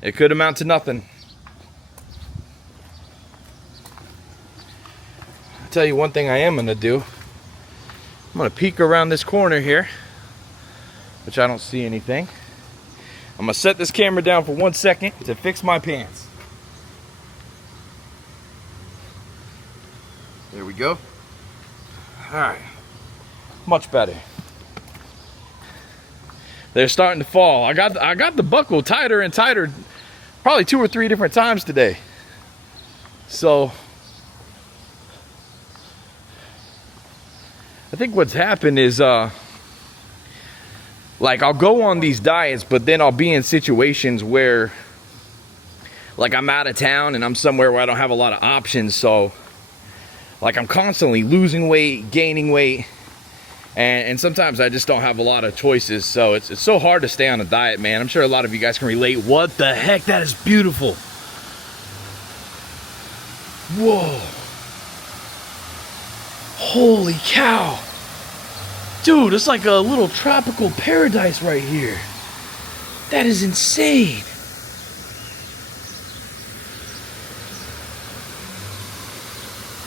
It could amount to nothing. I'll tell you one thing I am gonna do. I'm gonna peek around this corner here, which I don't see anything. I'm gonna set this camera down for 1 second to fix my pants. There we go. All right, much better. They're starting to fall. I got the buckle tighter and tighter, probably 2 or 3 different times today. So I think what's happened is like, I'll go on these diets, but then I'll be in situations where, like, I'm out of town and I'm somewhere where I don't have a lot of options. So, like, I'm constantly losing weight, gaining weight, and sometimes I just don't have a lot of choices. So it's so hard to stay on a diet, man. I'm sure a lot of you guys can relate. What the heck? That is beautiful. Whoa. Holy cow. Dude, it's like a little tropical paradise right here. That is insane.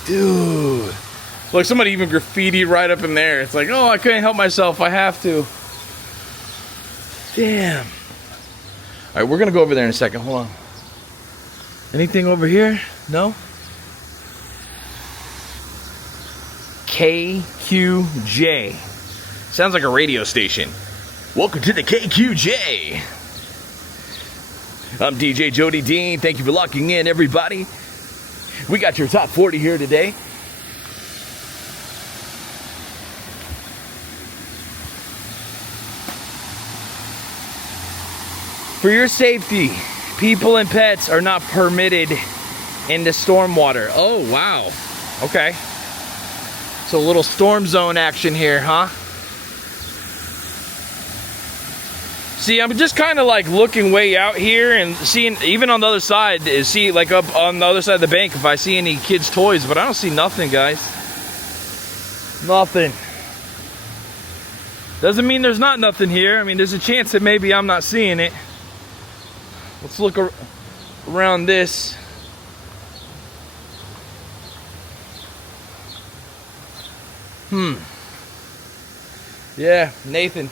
Dude. Look, somebody even graffitied right up in there. It's like, oh, I couldn't help myself. I have to. Damn. All right, we're going to go over there in a second. Hold on. Anything over here? No? KQJ. Sounds like a radio station. Welcome to the KQJ. I'm DJ Jody Dean. Thank you for locking in, everybody. We got your top 40 here today. For your safety, people and pets are not permitted in the stormwater. Oh, wow. Okay. So a little storm zone action here, huh? See, I'm just kind of like looking way out here and seeing, even on the other side, see like up on the other side of the bank if I see any kids' toys, but I don't see nothing, guys. Nothing. Doesn't mean there's not nothing here. I mean, there's a chance that maybe I'm not seeing it. Let's look around this. Yeah, Nathan.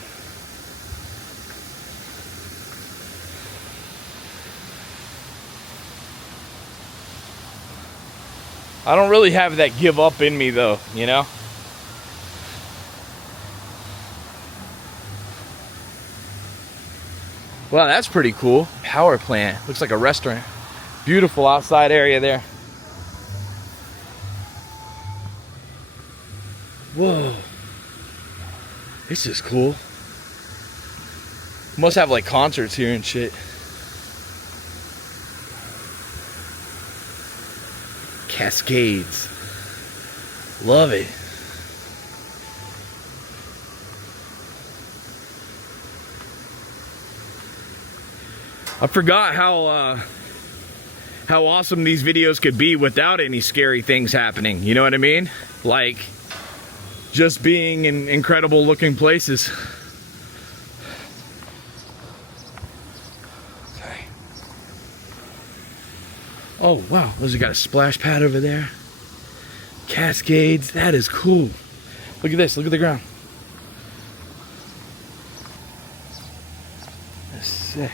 I don't really have that give up in me though, you know? Wow, that's pretty cool. Power plant. Looks like a restaurant. Beautiful outside area there. Whoa. This is cool. Must have like concerts here and shit. Cascades. Love it. I forgot how awesome these videos could be without any scary things happening. You know what I mean? Like just being in incredible looking places. Okay. Oh wow, there's got a splash pad over there. Cascades, that is cool. Look at this, look at the ground. That's sick.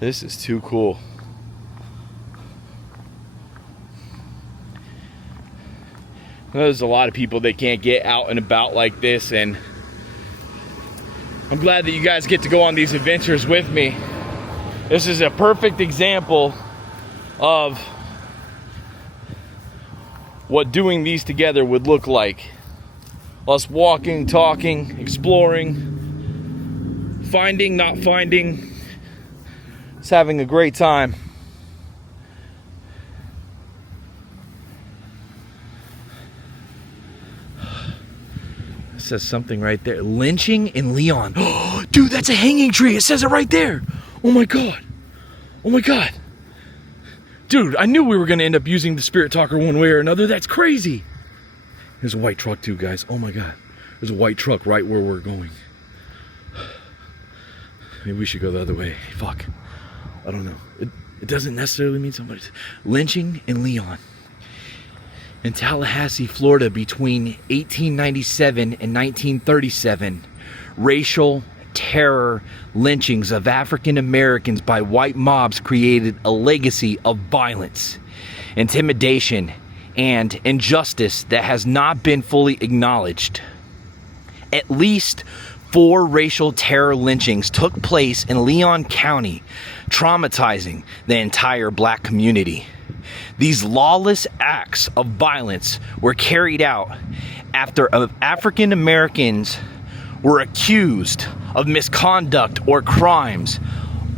This is too cool. There's a lot of people that can't get out and about like this, and I'm glad that you guys get to go on these adventures with me. This is a perfect example of what doing these together would look like. Us walking, talking, exploring, finding, not finding. Just having a great time. It says something right there. Lynching in Leon. Dude, that's a hanging tree. It says it right there. Oh my god. Oh my god. Dude, I knew we were going to end up using the Spirit Talker one way or another. That's crazy. There's a white truck too, guys. Oh my god. There's a white truck right where we're going. Maybe we should go the other way. Fuck. I don't know. It doesn't necessarily mean somebody's lynching in Leon. In Tallahassee, Florida, between 1897 and 1937, racial terror lynchings of African Americans by white mobs created a legacy of violence, intimidation, and injustice that has not been fully acknowledged. At least 4 racial terror lynchings took place in Leon County, traumatizing the entire black community. These lawless acts of violence were carried out after African Americans were accused of misconduct or crimes,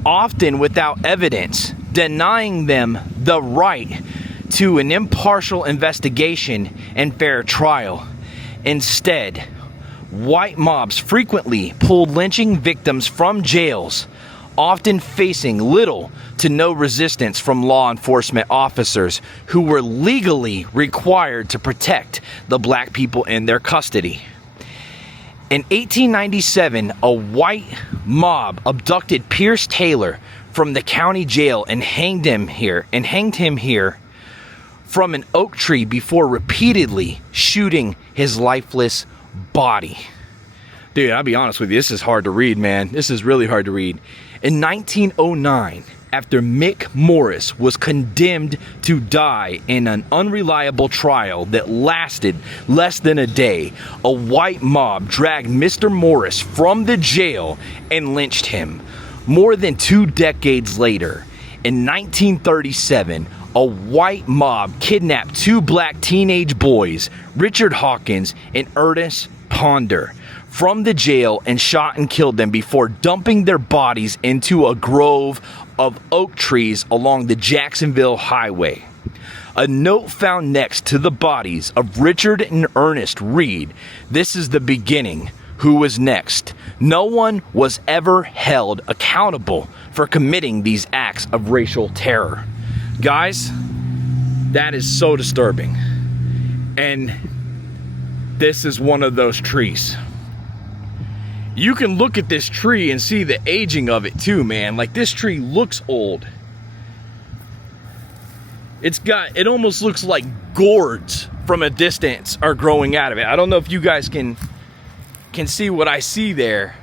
often without evidence, denying them the right to an impartial investigation and fair trial. Instead, white mobs frequently pulled lynching victims from jails, often facing little to no resistance from law enforcement officers who were legally required to protect the black people in their custody. In 1897, a white mob abducted Pierce Taylor from the county jail and hanged him here from an oak tree before repeatedly shooting his lifeless body. Dude, I'll be honest with you, this is hard to read, man. This is really hard to read. In 1909, after Mick Morris was condemned to die in an unreliable trial that lasted less than a day, a white mob dragged Mr. Morris from the jail and lynched him. More than 2 decades later, in 1937, a white mob kidnapped 2 black teenage boys, Richard Hawkins and Ernest Ponder, from the jail and shot and killed them before dumping their bodies into a grove of oak trees along the Jacksonville Highway. A note found next to the bodies of Richard and Ernest read, "This is the beginning. Who was next?" No one was ever held accountable for committing these acts of racial terror. Guys, that is so disturbing. And this is one of those trees. You can look at this tree and see the aging of it too, man. Like, this tree looks old. It almost looks like gourds from a distance are growing out of it. I don't know if you guys can see what I see there,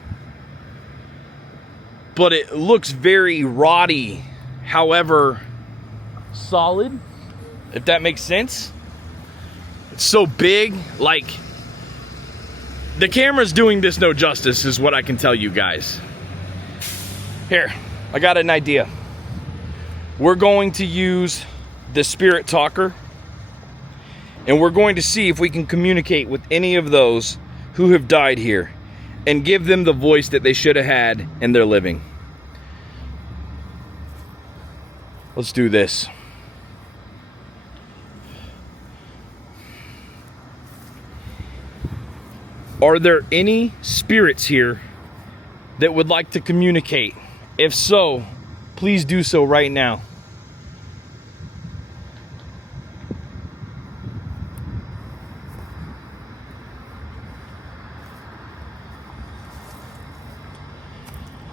but it looks very rotty, however solid, if that makes sense. It's so big, like, the camera's doing this no justice, is what I can tell you guys. Here, I got an idea. We're going to use the spirit talker, and we're going to see if we can communicate with any of those who have died here and give them the voice that they should have had in their living. Let's do this. Are there any spirits here that would like to communicate? If so, please do so right now.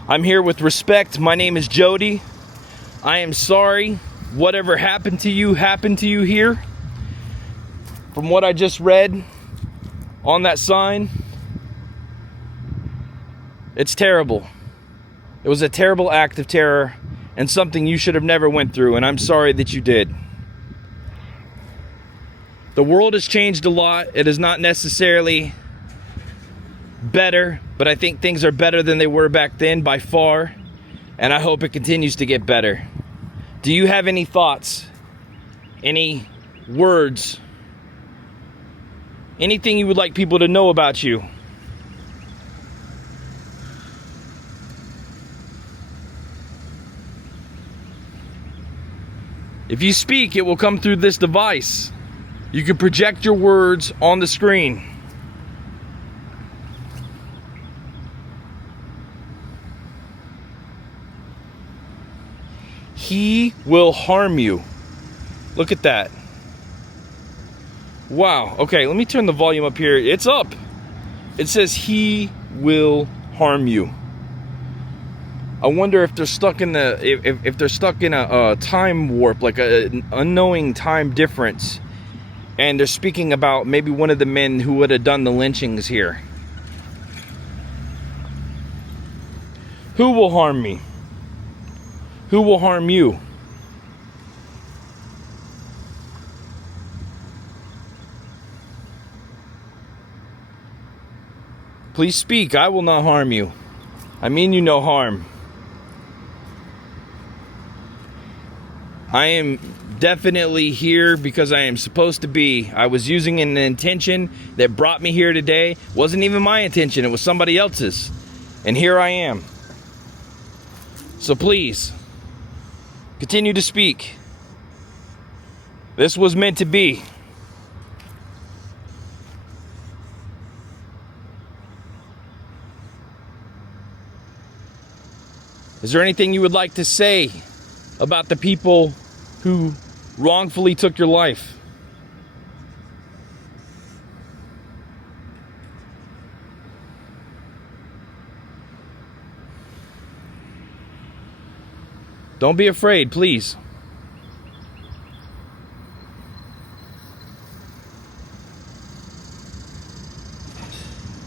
I'm here with respect. My name is Jody. I am sorry whatever happened to you here. From what I just read on that sign, it's terrible. It was a terrible act of terror and something you should have never went through, and I'm sorry that you did. The world has changed a lot. It is not necessarily better, but I think things are better than they were back then by far, and I hope it continues to get better. Do you have any thoughts, any words, anything you would like people to know about you? If you speak, it will come through this device. You can project your words on the screen. He will harm you. Look at that. Wow. Okay, let me turn the volume up here. It's up. It says he will harm you. I wonder if they're stuck in if they're stuck in a time warp, like an unknowing time difference, and they're speaking about maybe one of the men who would have done the lynchings here. Who will harm me? Who will harm you? Please speak. I will not harm you. I mean you no harm. I am definitely here because I am supposed to be. I was using an intention that brought me here today. Wasn't even my intention. It was somebody else's. And here I am. So please, continue to speak. This was meant to be. Is there anything you would like to say about the people who wrongfully took your life? Don't be afraid, please.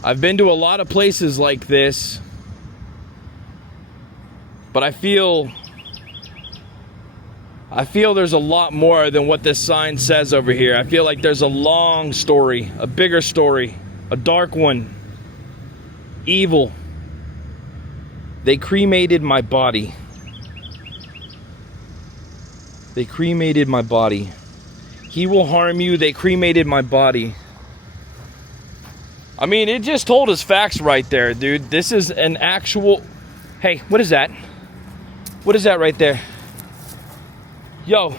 I've been to a lot of places like this, but I feel there's a lot more than what this sign says over here. I feel like there's a long story, a bigger story, a dark one, evil. They cremated my body. They cremated my body. He will harm you. They cremated my body. I mean, it just told us facts right there, dude. This is an actual... Hey, what is that? What is that right there? Yo,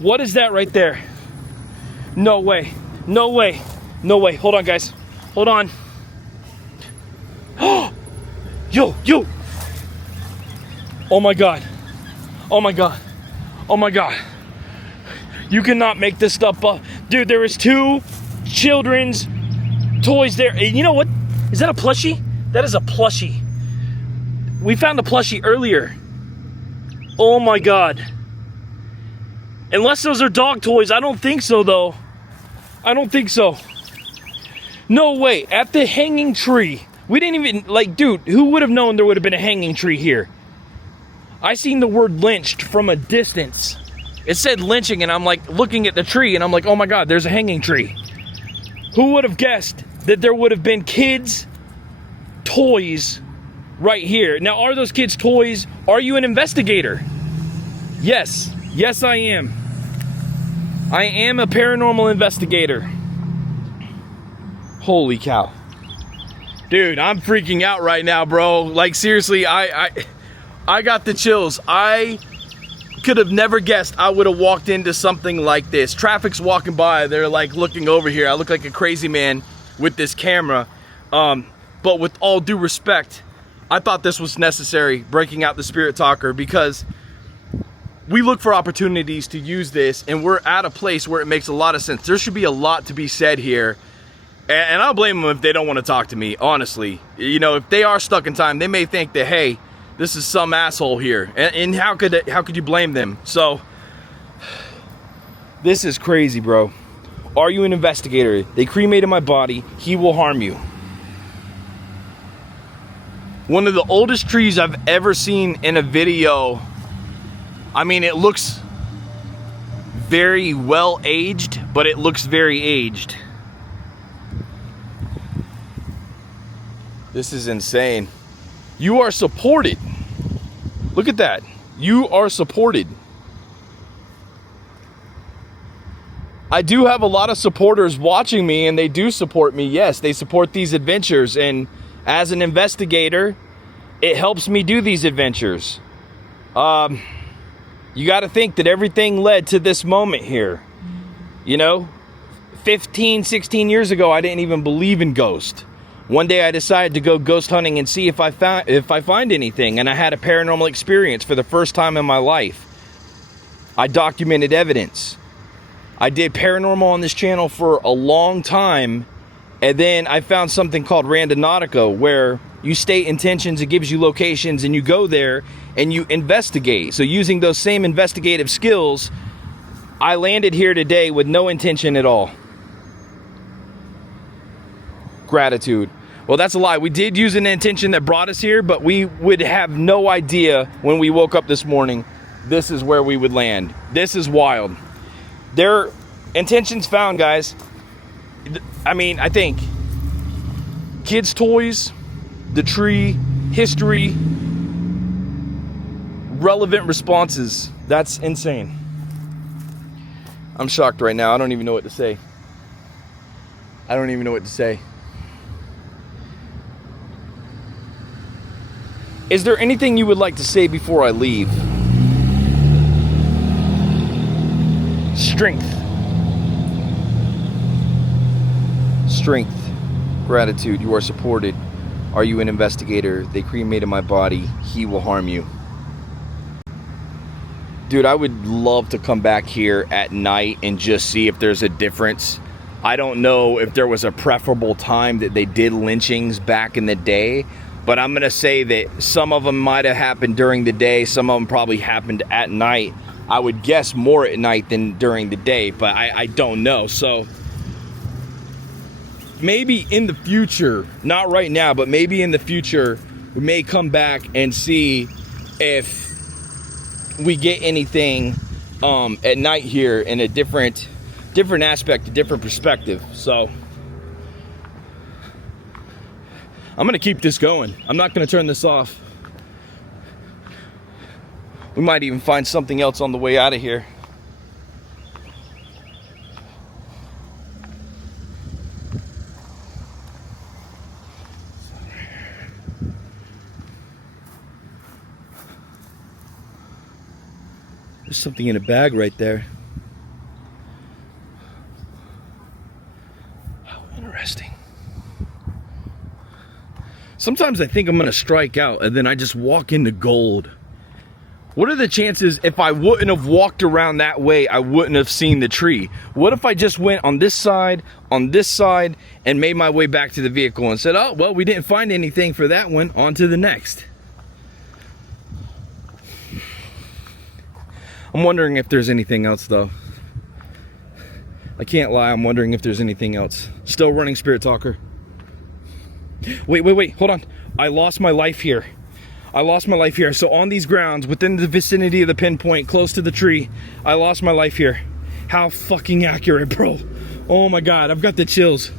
what is that right there? No way. No way. No way. Hold on, guys. Hold on. Yo. Oh my God. Oh my God. Oh my God. You cannot make this stuff up. Dude, there is 2 children's toys there. And you know what? Is that a plushie? That is a plushie. We found a plushie earlier. Oh my God. Unless those are dog toys. I don't think so, though. I don't think so. No way. At the hanging tree. We didn't even, like, dude, who would have known there would have been a hanging tree here? I seen the word lynched from a distance. It said lynching, and I'm like looking at the tree, and I'm like, oh my God, there's a hanging tree. Who would have guessed that there would have been kids' toys right here? Now, are those kids' toys? Are you an investigator? Yes. Yes, I am. I am a paranormal investigator. Holy cow. Dude, I'm freaking out right now, bro. Like, seriously, I got the chills. I could have never guessed I would have walked into something like this. Traffic's walking by. They're like looking over here. I look like a crazy man with this camera. But with all due respect, I thought this was necessary, breaking out the Spirit Talker, because we look for opportunities to use this, and we're at a place where it makes a lot of sense. There should be a lot to be said here. And I'll blame them if they don't want to talk to me, honestly. You know, if they are stuck in time, they may think that, hey, this is some asshole here. And how could you blame them? So, this is crazy, bro. Are you an investigator? They cremated my body. He will harm you. One of the oldest trees I've ever seen in a video. I mean, it looks very well aged, but it looks very aged. This is insane. You are supported. Look at that. You are supported. I do have a lot of supporters watching me, and they do support me. Yes, they support these adventures. And as an investigator, it helps me do these adventures. You got to think that everything led to this moment here. You know, 15, 16 years ago, I didn't even believe in ghosts. One day I decided to go ghost hunting and see if I find anything, and I had a paranormal experience for the first time in my life. I documented evidence. I did paranormal on this channel for a long time, and then I found something called Randonautica, where you state intentions, it gives you locations, and you go there and you investigate. So using those same investigative skills, I landed here today with no intention at all. Gratitude. Well, that's a lie. We did use an intention that brought us here, but we would have no idea when we woke up this morning this is where we would land. This is wild. Their intentions found, guys. I mean, I think kids' toys, the tree, history, relevant responses. That's insane. I'm shocked right now. I don't even know what to say. I don't even know what to say. Is there anything you would like to say before I leave? Strength. Strength. Gratitude. You are supported. Are you an investigator? They cremated my body. He will harm you. Dude, I would love to come back here at night and just see if there's a difference. I don't know if there was a preferable time that they did lynchings back in the day, but I'm going to say that some of them might have happened during the day. Some of them probably happened at night. I would guess more at night than during the day, but I don't know. So maybe in the future, not right now, but maybe in the future, we may come back and see if we get anything at night here in a different aspect, a different perspective. So I'm gonna keep this going. I'm not gonna turn this off. We might even find something else on the way out of here. There's something in a bag right there. How interesting. Sometimes I think I'm gonna strike out and then I just walk into gold. What are the chances if I wouldn't have walked around that way, I wouldn't have seen the tree? What if I just went on this side, and made my way back to the vehicle and said, oh, well, we didn't find anything for that one, on to the next. I'm wondering if there's anything else, though. I can't lie, I'm wondering if there's anything else. Still running Spirit Talker. Wait, hold on. I lost my life here. So on these grounds, within the vicinity of the pinpoint, close to the tree, I lost my life here. How fucking accurate, bro. Oh my God, I've got the chills.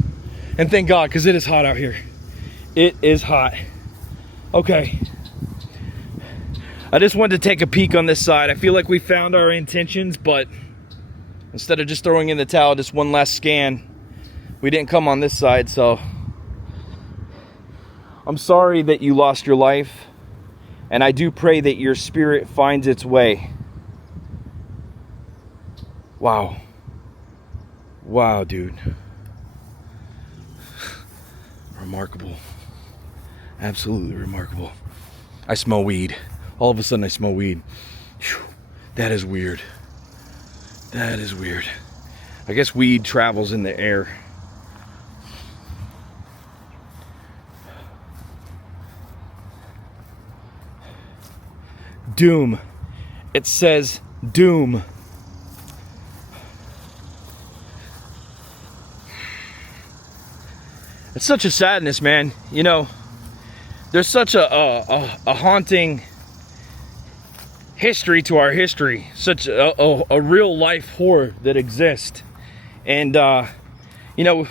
And thank God, because it is hot out here. It is hot. Okay. I just wanted to take a peek on this side. I feel like we found our intentions, but instead of just throwing in the towel, just one last scan, we didn't come on this side, so I'm sorry that you lost your life. And I do pray that your spirit finds its way. Wow. Wow, dude. Remarkable. Absolutely remarkable. I smell weed. All of a sudden I smell weed. Whew. That is weird. That is weird. I guess weed travels in the air. Doom. It says doom. It's such a sadness, man. You know, there's such a haunting history to our history. Such a real life horror that exists. And, you know, it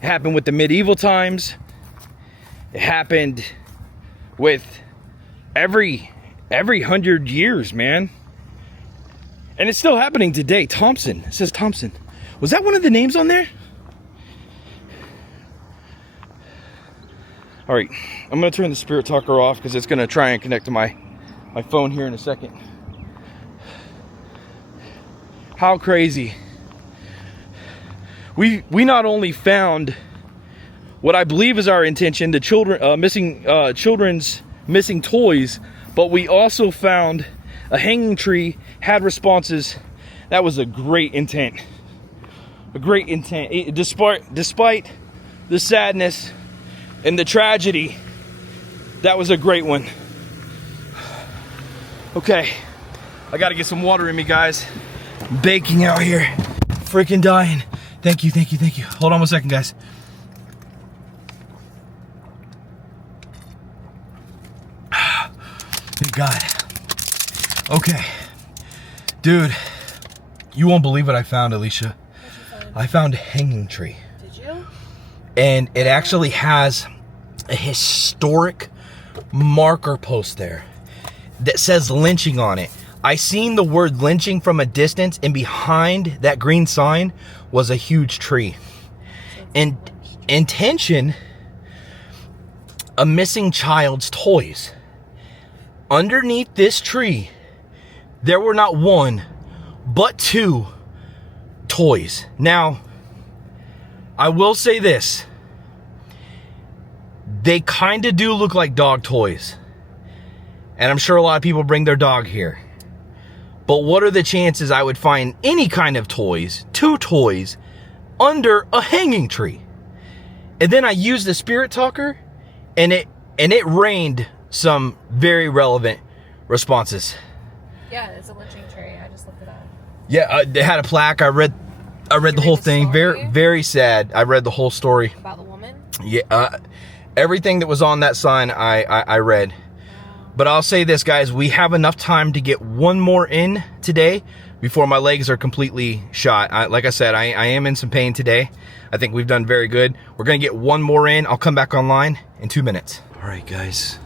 happened with the medieval times. It happened with every 100 years, man. And it's still happening today. Thompson. It says Thompson. Was that one of the names on there? All right. I'm going to turn the Spirit Talker off because it's going to try and connect to my phone here in a second. How crazy. We not only found what I believe is our intention, the children's missing toys, but we also found a hanging tree, had responses. That was a great intent. A great intent. Despite the sadness and the tragedy, that was a great one. Okay, I gotta get some water in me, guys. I'm baking out here. Freaking dying. Thank you. Hold on one second, guys. Thank God. Okay. Dude, you won't believe what I found, Alicia. What'd you find? I found a hanging tree. Did you? And it actually has a historic marker post there that says lynching on it. I seen the word lynching from a distance, and behind that green sign was a huge tree. And intention, a missing child's toys. Underneath this tree, there were not one, but two toys. Now, I will say this. They kind of do look like dog toys. And I'm sure a lot of people bring their dog here. But what are the chances I would find any kind of toys, two toys, under a hanging tree? And then I used the spirit talker, and it rained some very relevant responses. Yeah, it's a lynching tree. I just looked it up. Yeah, they had a plaque. I read the whole thing. Very, very sad. I read the whole story. About the woman? Yeah, everything that was on that sign, I read. But I'll say this, guys, we have enough time to get one more in today before my legs are completely shot. Like I said, I am in some pain today. I think we've done very good. We're gonna get one more in. I'll come back online in 2 minutes. All right, guys.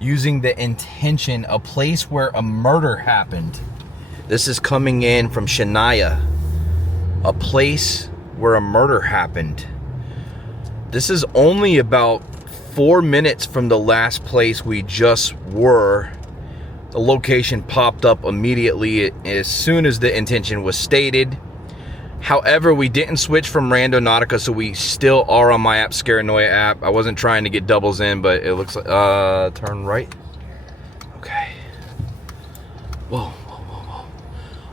Using the intention, a place where a murder happened. This is coming in from Shania. A place where a murder happened. This is only about 4 minutes from the last place we just were. The location popped up immediately as soon as the intention was stated. However, we didn't switch from Randonautica, so we still are on my app, Scaranoia app. I wasn't trying to get doubles in, but it looks like, turn right. Okay. Whoa, whoa, whoa, whoa.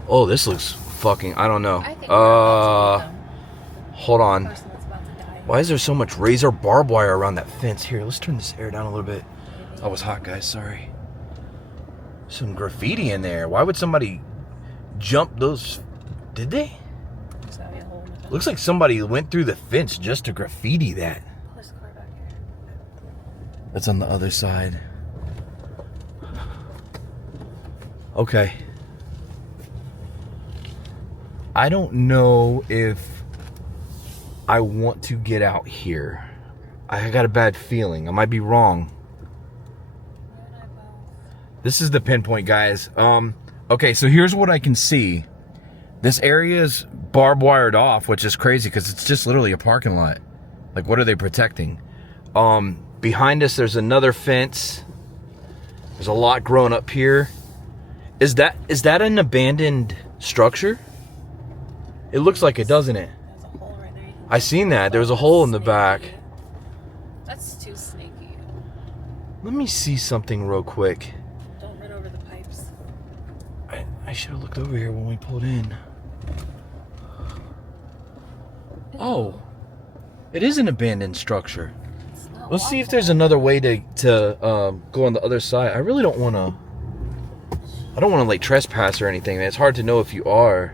Oh, this looks fucking, I don't know. I think we're about to hold on. the person that's about to die. Why is there so much razor barbed wire around that fence? Here, let's turn this air down a little bit. That was hot, guys, sorry. Some graffiti in there. Why would somebody jump those? Did they? There's gotta be a hole in the fence. Looks like somebody went through the fence just to graffiti that. There's a car back here. That's on the other side. Okay. I don't know if I want to get out here. I got a bad feeling. I might be wrong. This is the pinpoint, guys. Okay, so here's what I can see. This area is barbed wired off, which is crazy because it's just literally a parking lot. Like, what are they protecting? Behind us, there's another fence. There's a lot growing up here. Is that an abandoned structure? It looks like it, doesn't it? There's a hole right there. I seen that. There was a hole in the back. That's too snaky. Let me see something real quick. Don't run over the pipes. I should have looked over here when we pulled in. Oh, it is an abandoned structure. Let's see if there's another way to go on the other side. I really don't want to. I don't want to like trespass or anything. Man. It's hard to know if you are.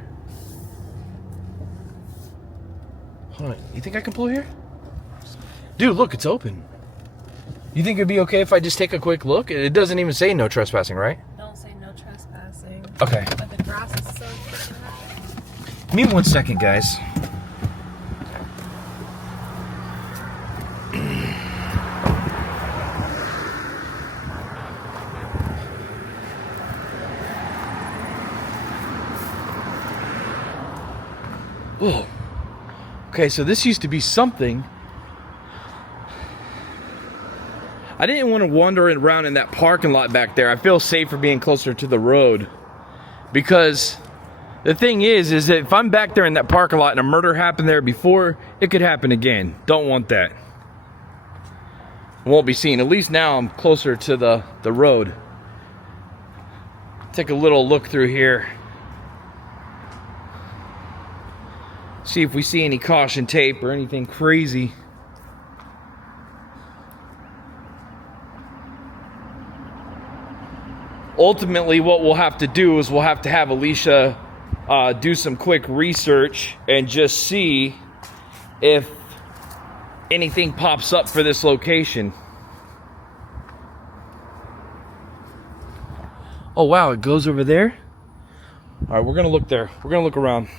Hold on. You think I can pull here? Dude, look, it's open. You think it'd be okay if I just take a quick look? It doesn't even say no trespassing, right? Don't say no trespassing. Okay. But the grass is so freaking high. Give me 1 second, guys. Oh. Okay, so this used to be something. I didn't want to wander around in that parking lot back there. I feel safer being closer to the road. Because the thing is that if I'm back there in that parking lot and a murder happened there before, it could happen again. Don't want that. Won't be seen. At least now I'm closer to the road. Take a little look through here. See if we see any caution tape or anything crazy. Ultimately, what we'll have to do is we'll have to have Alicia do some quick research and just see if anything pops up for this location. Oh wow, it goes over there? All right, we're gonna look there. We're gonna look around.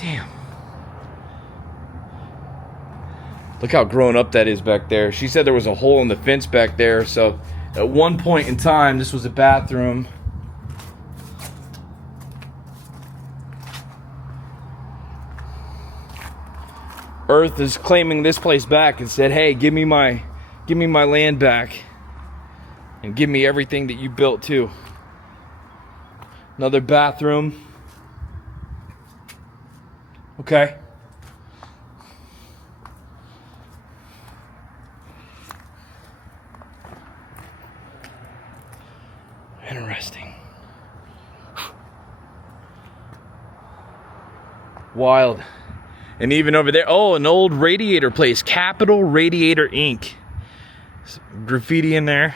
Damn. Look how grown up that is back there. She said there was a hole in the fence back there, so at one point in time, this was a bathroom. Earth is claiming this place back and said, hey, give me my land back. And give me everything that you built too. Another bathroom. Okay. Interesting. Wild. And even over there, oh, an old radiator place, Capital Radiator Inc. Some graffiti in there.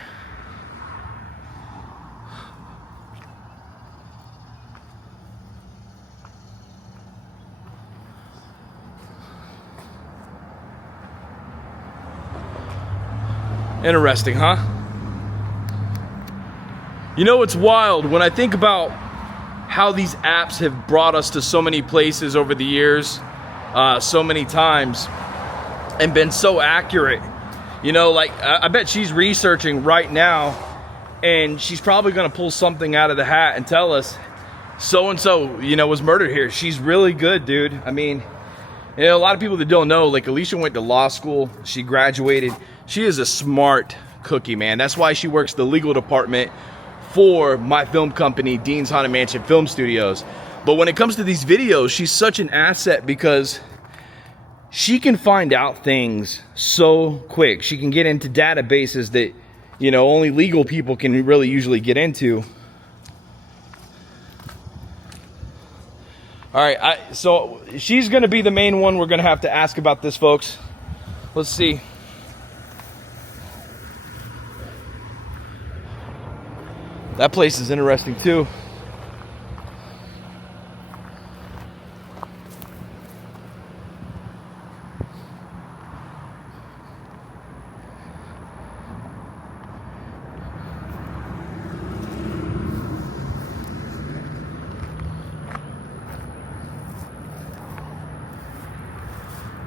Interesting, huh? You know, it's wild when I think about how these apps have brought us to so many places over the years, so many times, and been so accurate. You know, like, I bet she's researching right now, and she's probably gonna pull something out of the hat and tell us, so-and-so, you know, was murdered here. She's really good, dude. I mean, you know, a lot of people that don't know, like, Alicia went to law school, she graduated. She is a smart cookie, man. That's why she works the legal department for my film company, Dean's Haunted Mansion Film Studios. But when it comes to these videos, she's such an asset because she can find out things so quick. She can get into databases that, you know, only legal people can really usually get into. All right, so she's gonna be the main one we're gonna have to ask about this, folks. Let's see. That place is interesting too.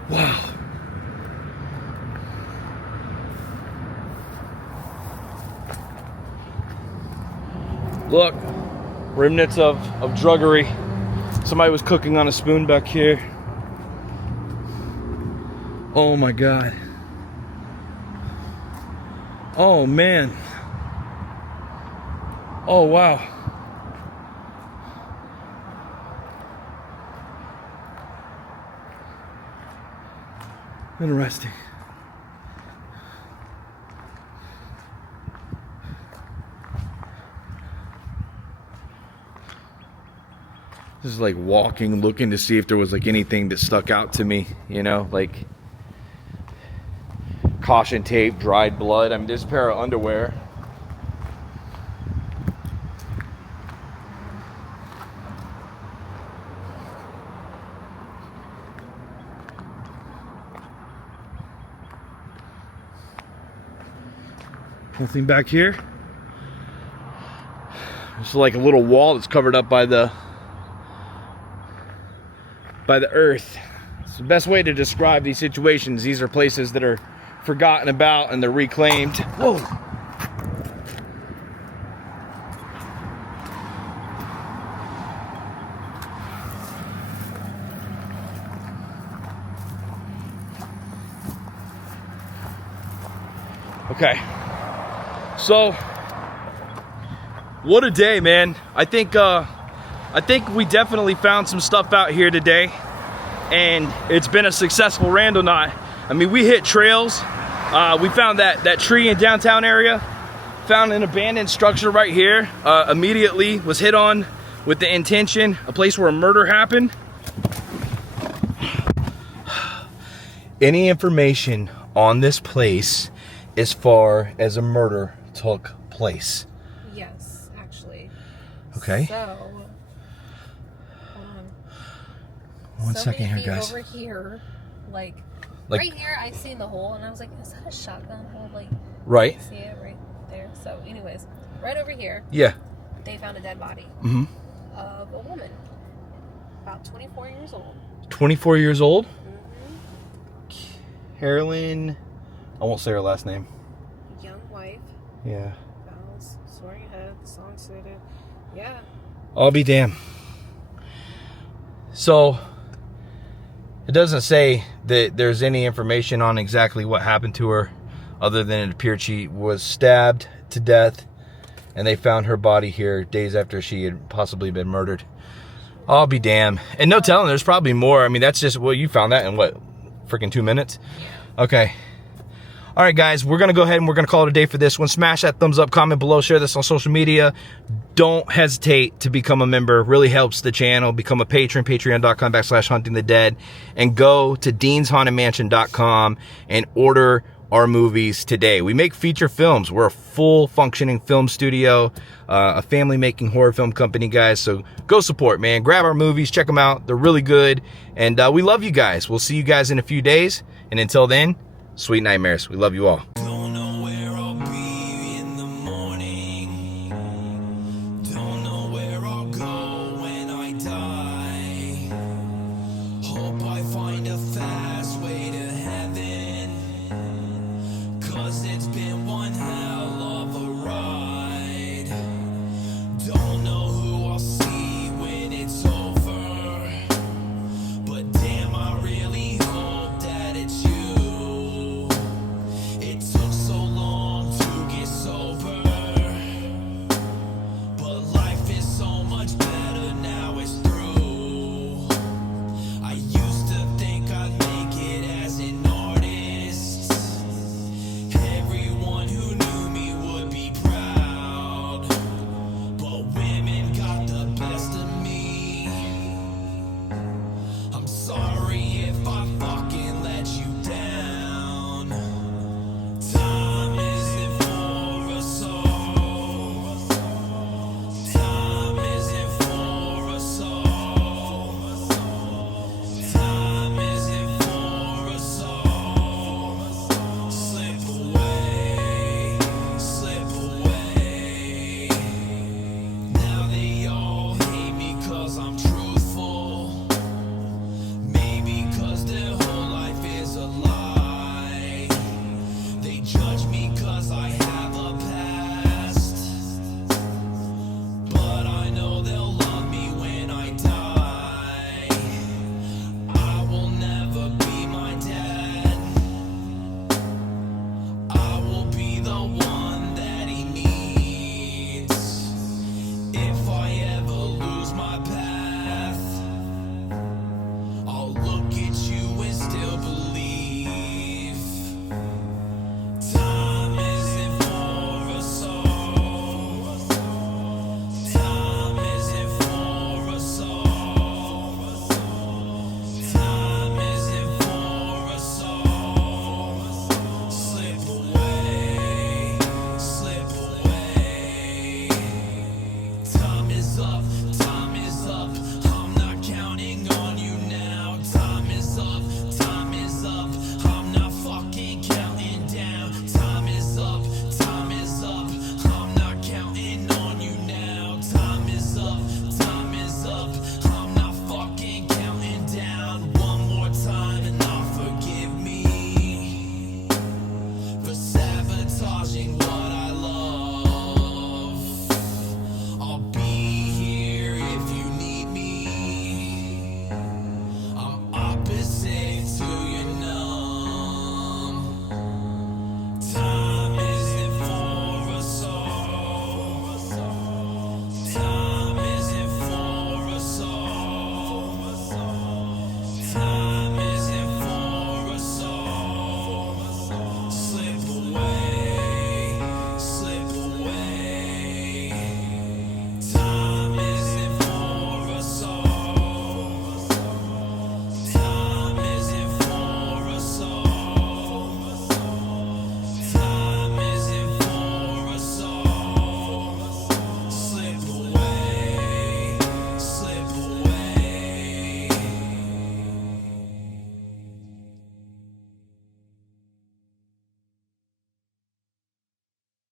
Wow. Look, remnants of druggery. Somebody was cooking on a spoon back here. Oh my God. Oh man. Oh wow. Interesting. This is like walking, looking to see if there was like anything that stuck out to me, you know, like caution tape, dried blood. I mean, this pair of underwear. Nothing back here. There's like a little wall that's covered up by the earth. It's the best way to describe these situations. These are places that are forgotten about and they're reclaimed. Whoa. Okay. So, what a day, man. I think we definitely found some stuff out here today, and it's been a successful randonaut. I mean, we hit trails. We found that tree in downtown area, found an abandoned structure right here, immediately was hit on with the intention, a place where a murder happened. Any information on this place as far as a murder took place? Yes, actually. Okay. So, hold on. One second here, many feet guys. Over here, like right here, I seen the hole, and I was like, "Is that a shotgun hole?" Like, right. I see it right there. So, anyways, right over here, Yeah. they found a dead body Mm-hmm. of a woman, about 24 years old. 24 years old. Carolyn, I won't say her last name. Young wife. Yeah. Vows, soaring ahead, the song suited. Yeah. I'll be damned. So, it doesn't say that there's any information on exactly what happened to her, other than it appeared she was stabbed to death, and they found her body here days after she had possibly been murdered. I'll be damned. And no telling, there's probably more. I mean, that's just, well, you found that in what, freaking 2 minutes? Okay. All right, guys, we're going to go ahead and we're going to call it a day for this one. Smash that thumbs up, comment below, share this on social media. Don't hesitate to become a member. It really helps the channel. Become a patron, patreon.com/huntingthedead. And go to deanshauntedmansion.com and order our movies today. We make feature films. We're a full functioning film studio, a family making horror film company, guys. So go support, man. Grab our movies, check them out. They're really good. And we love you guys. We'll see you guys in a few days. And until then, sweet nightmares. We love you all.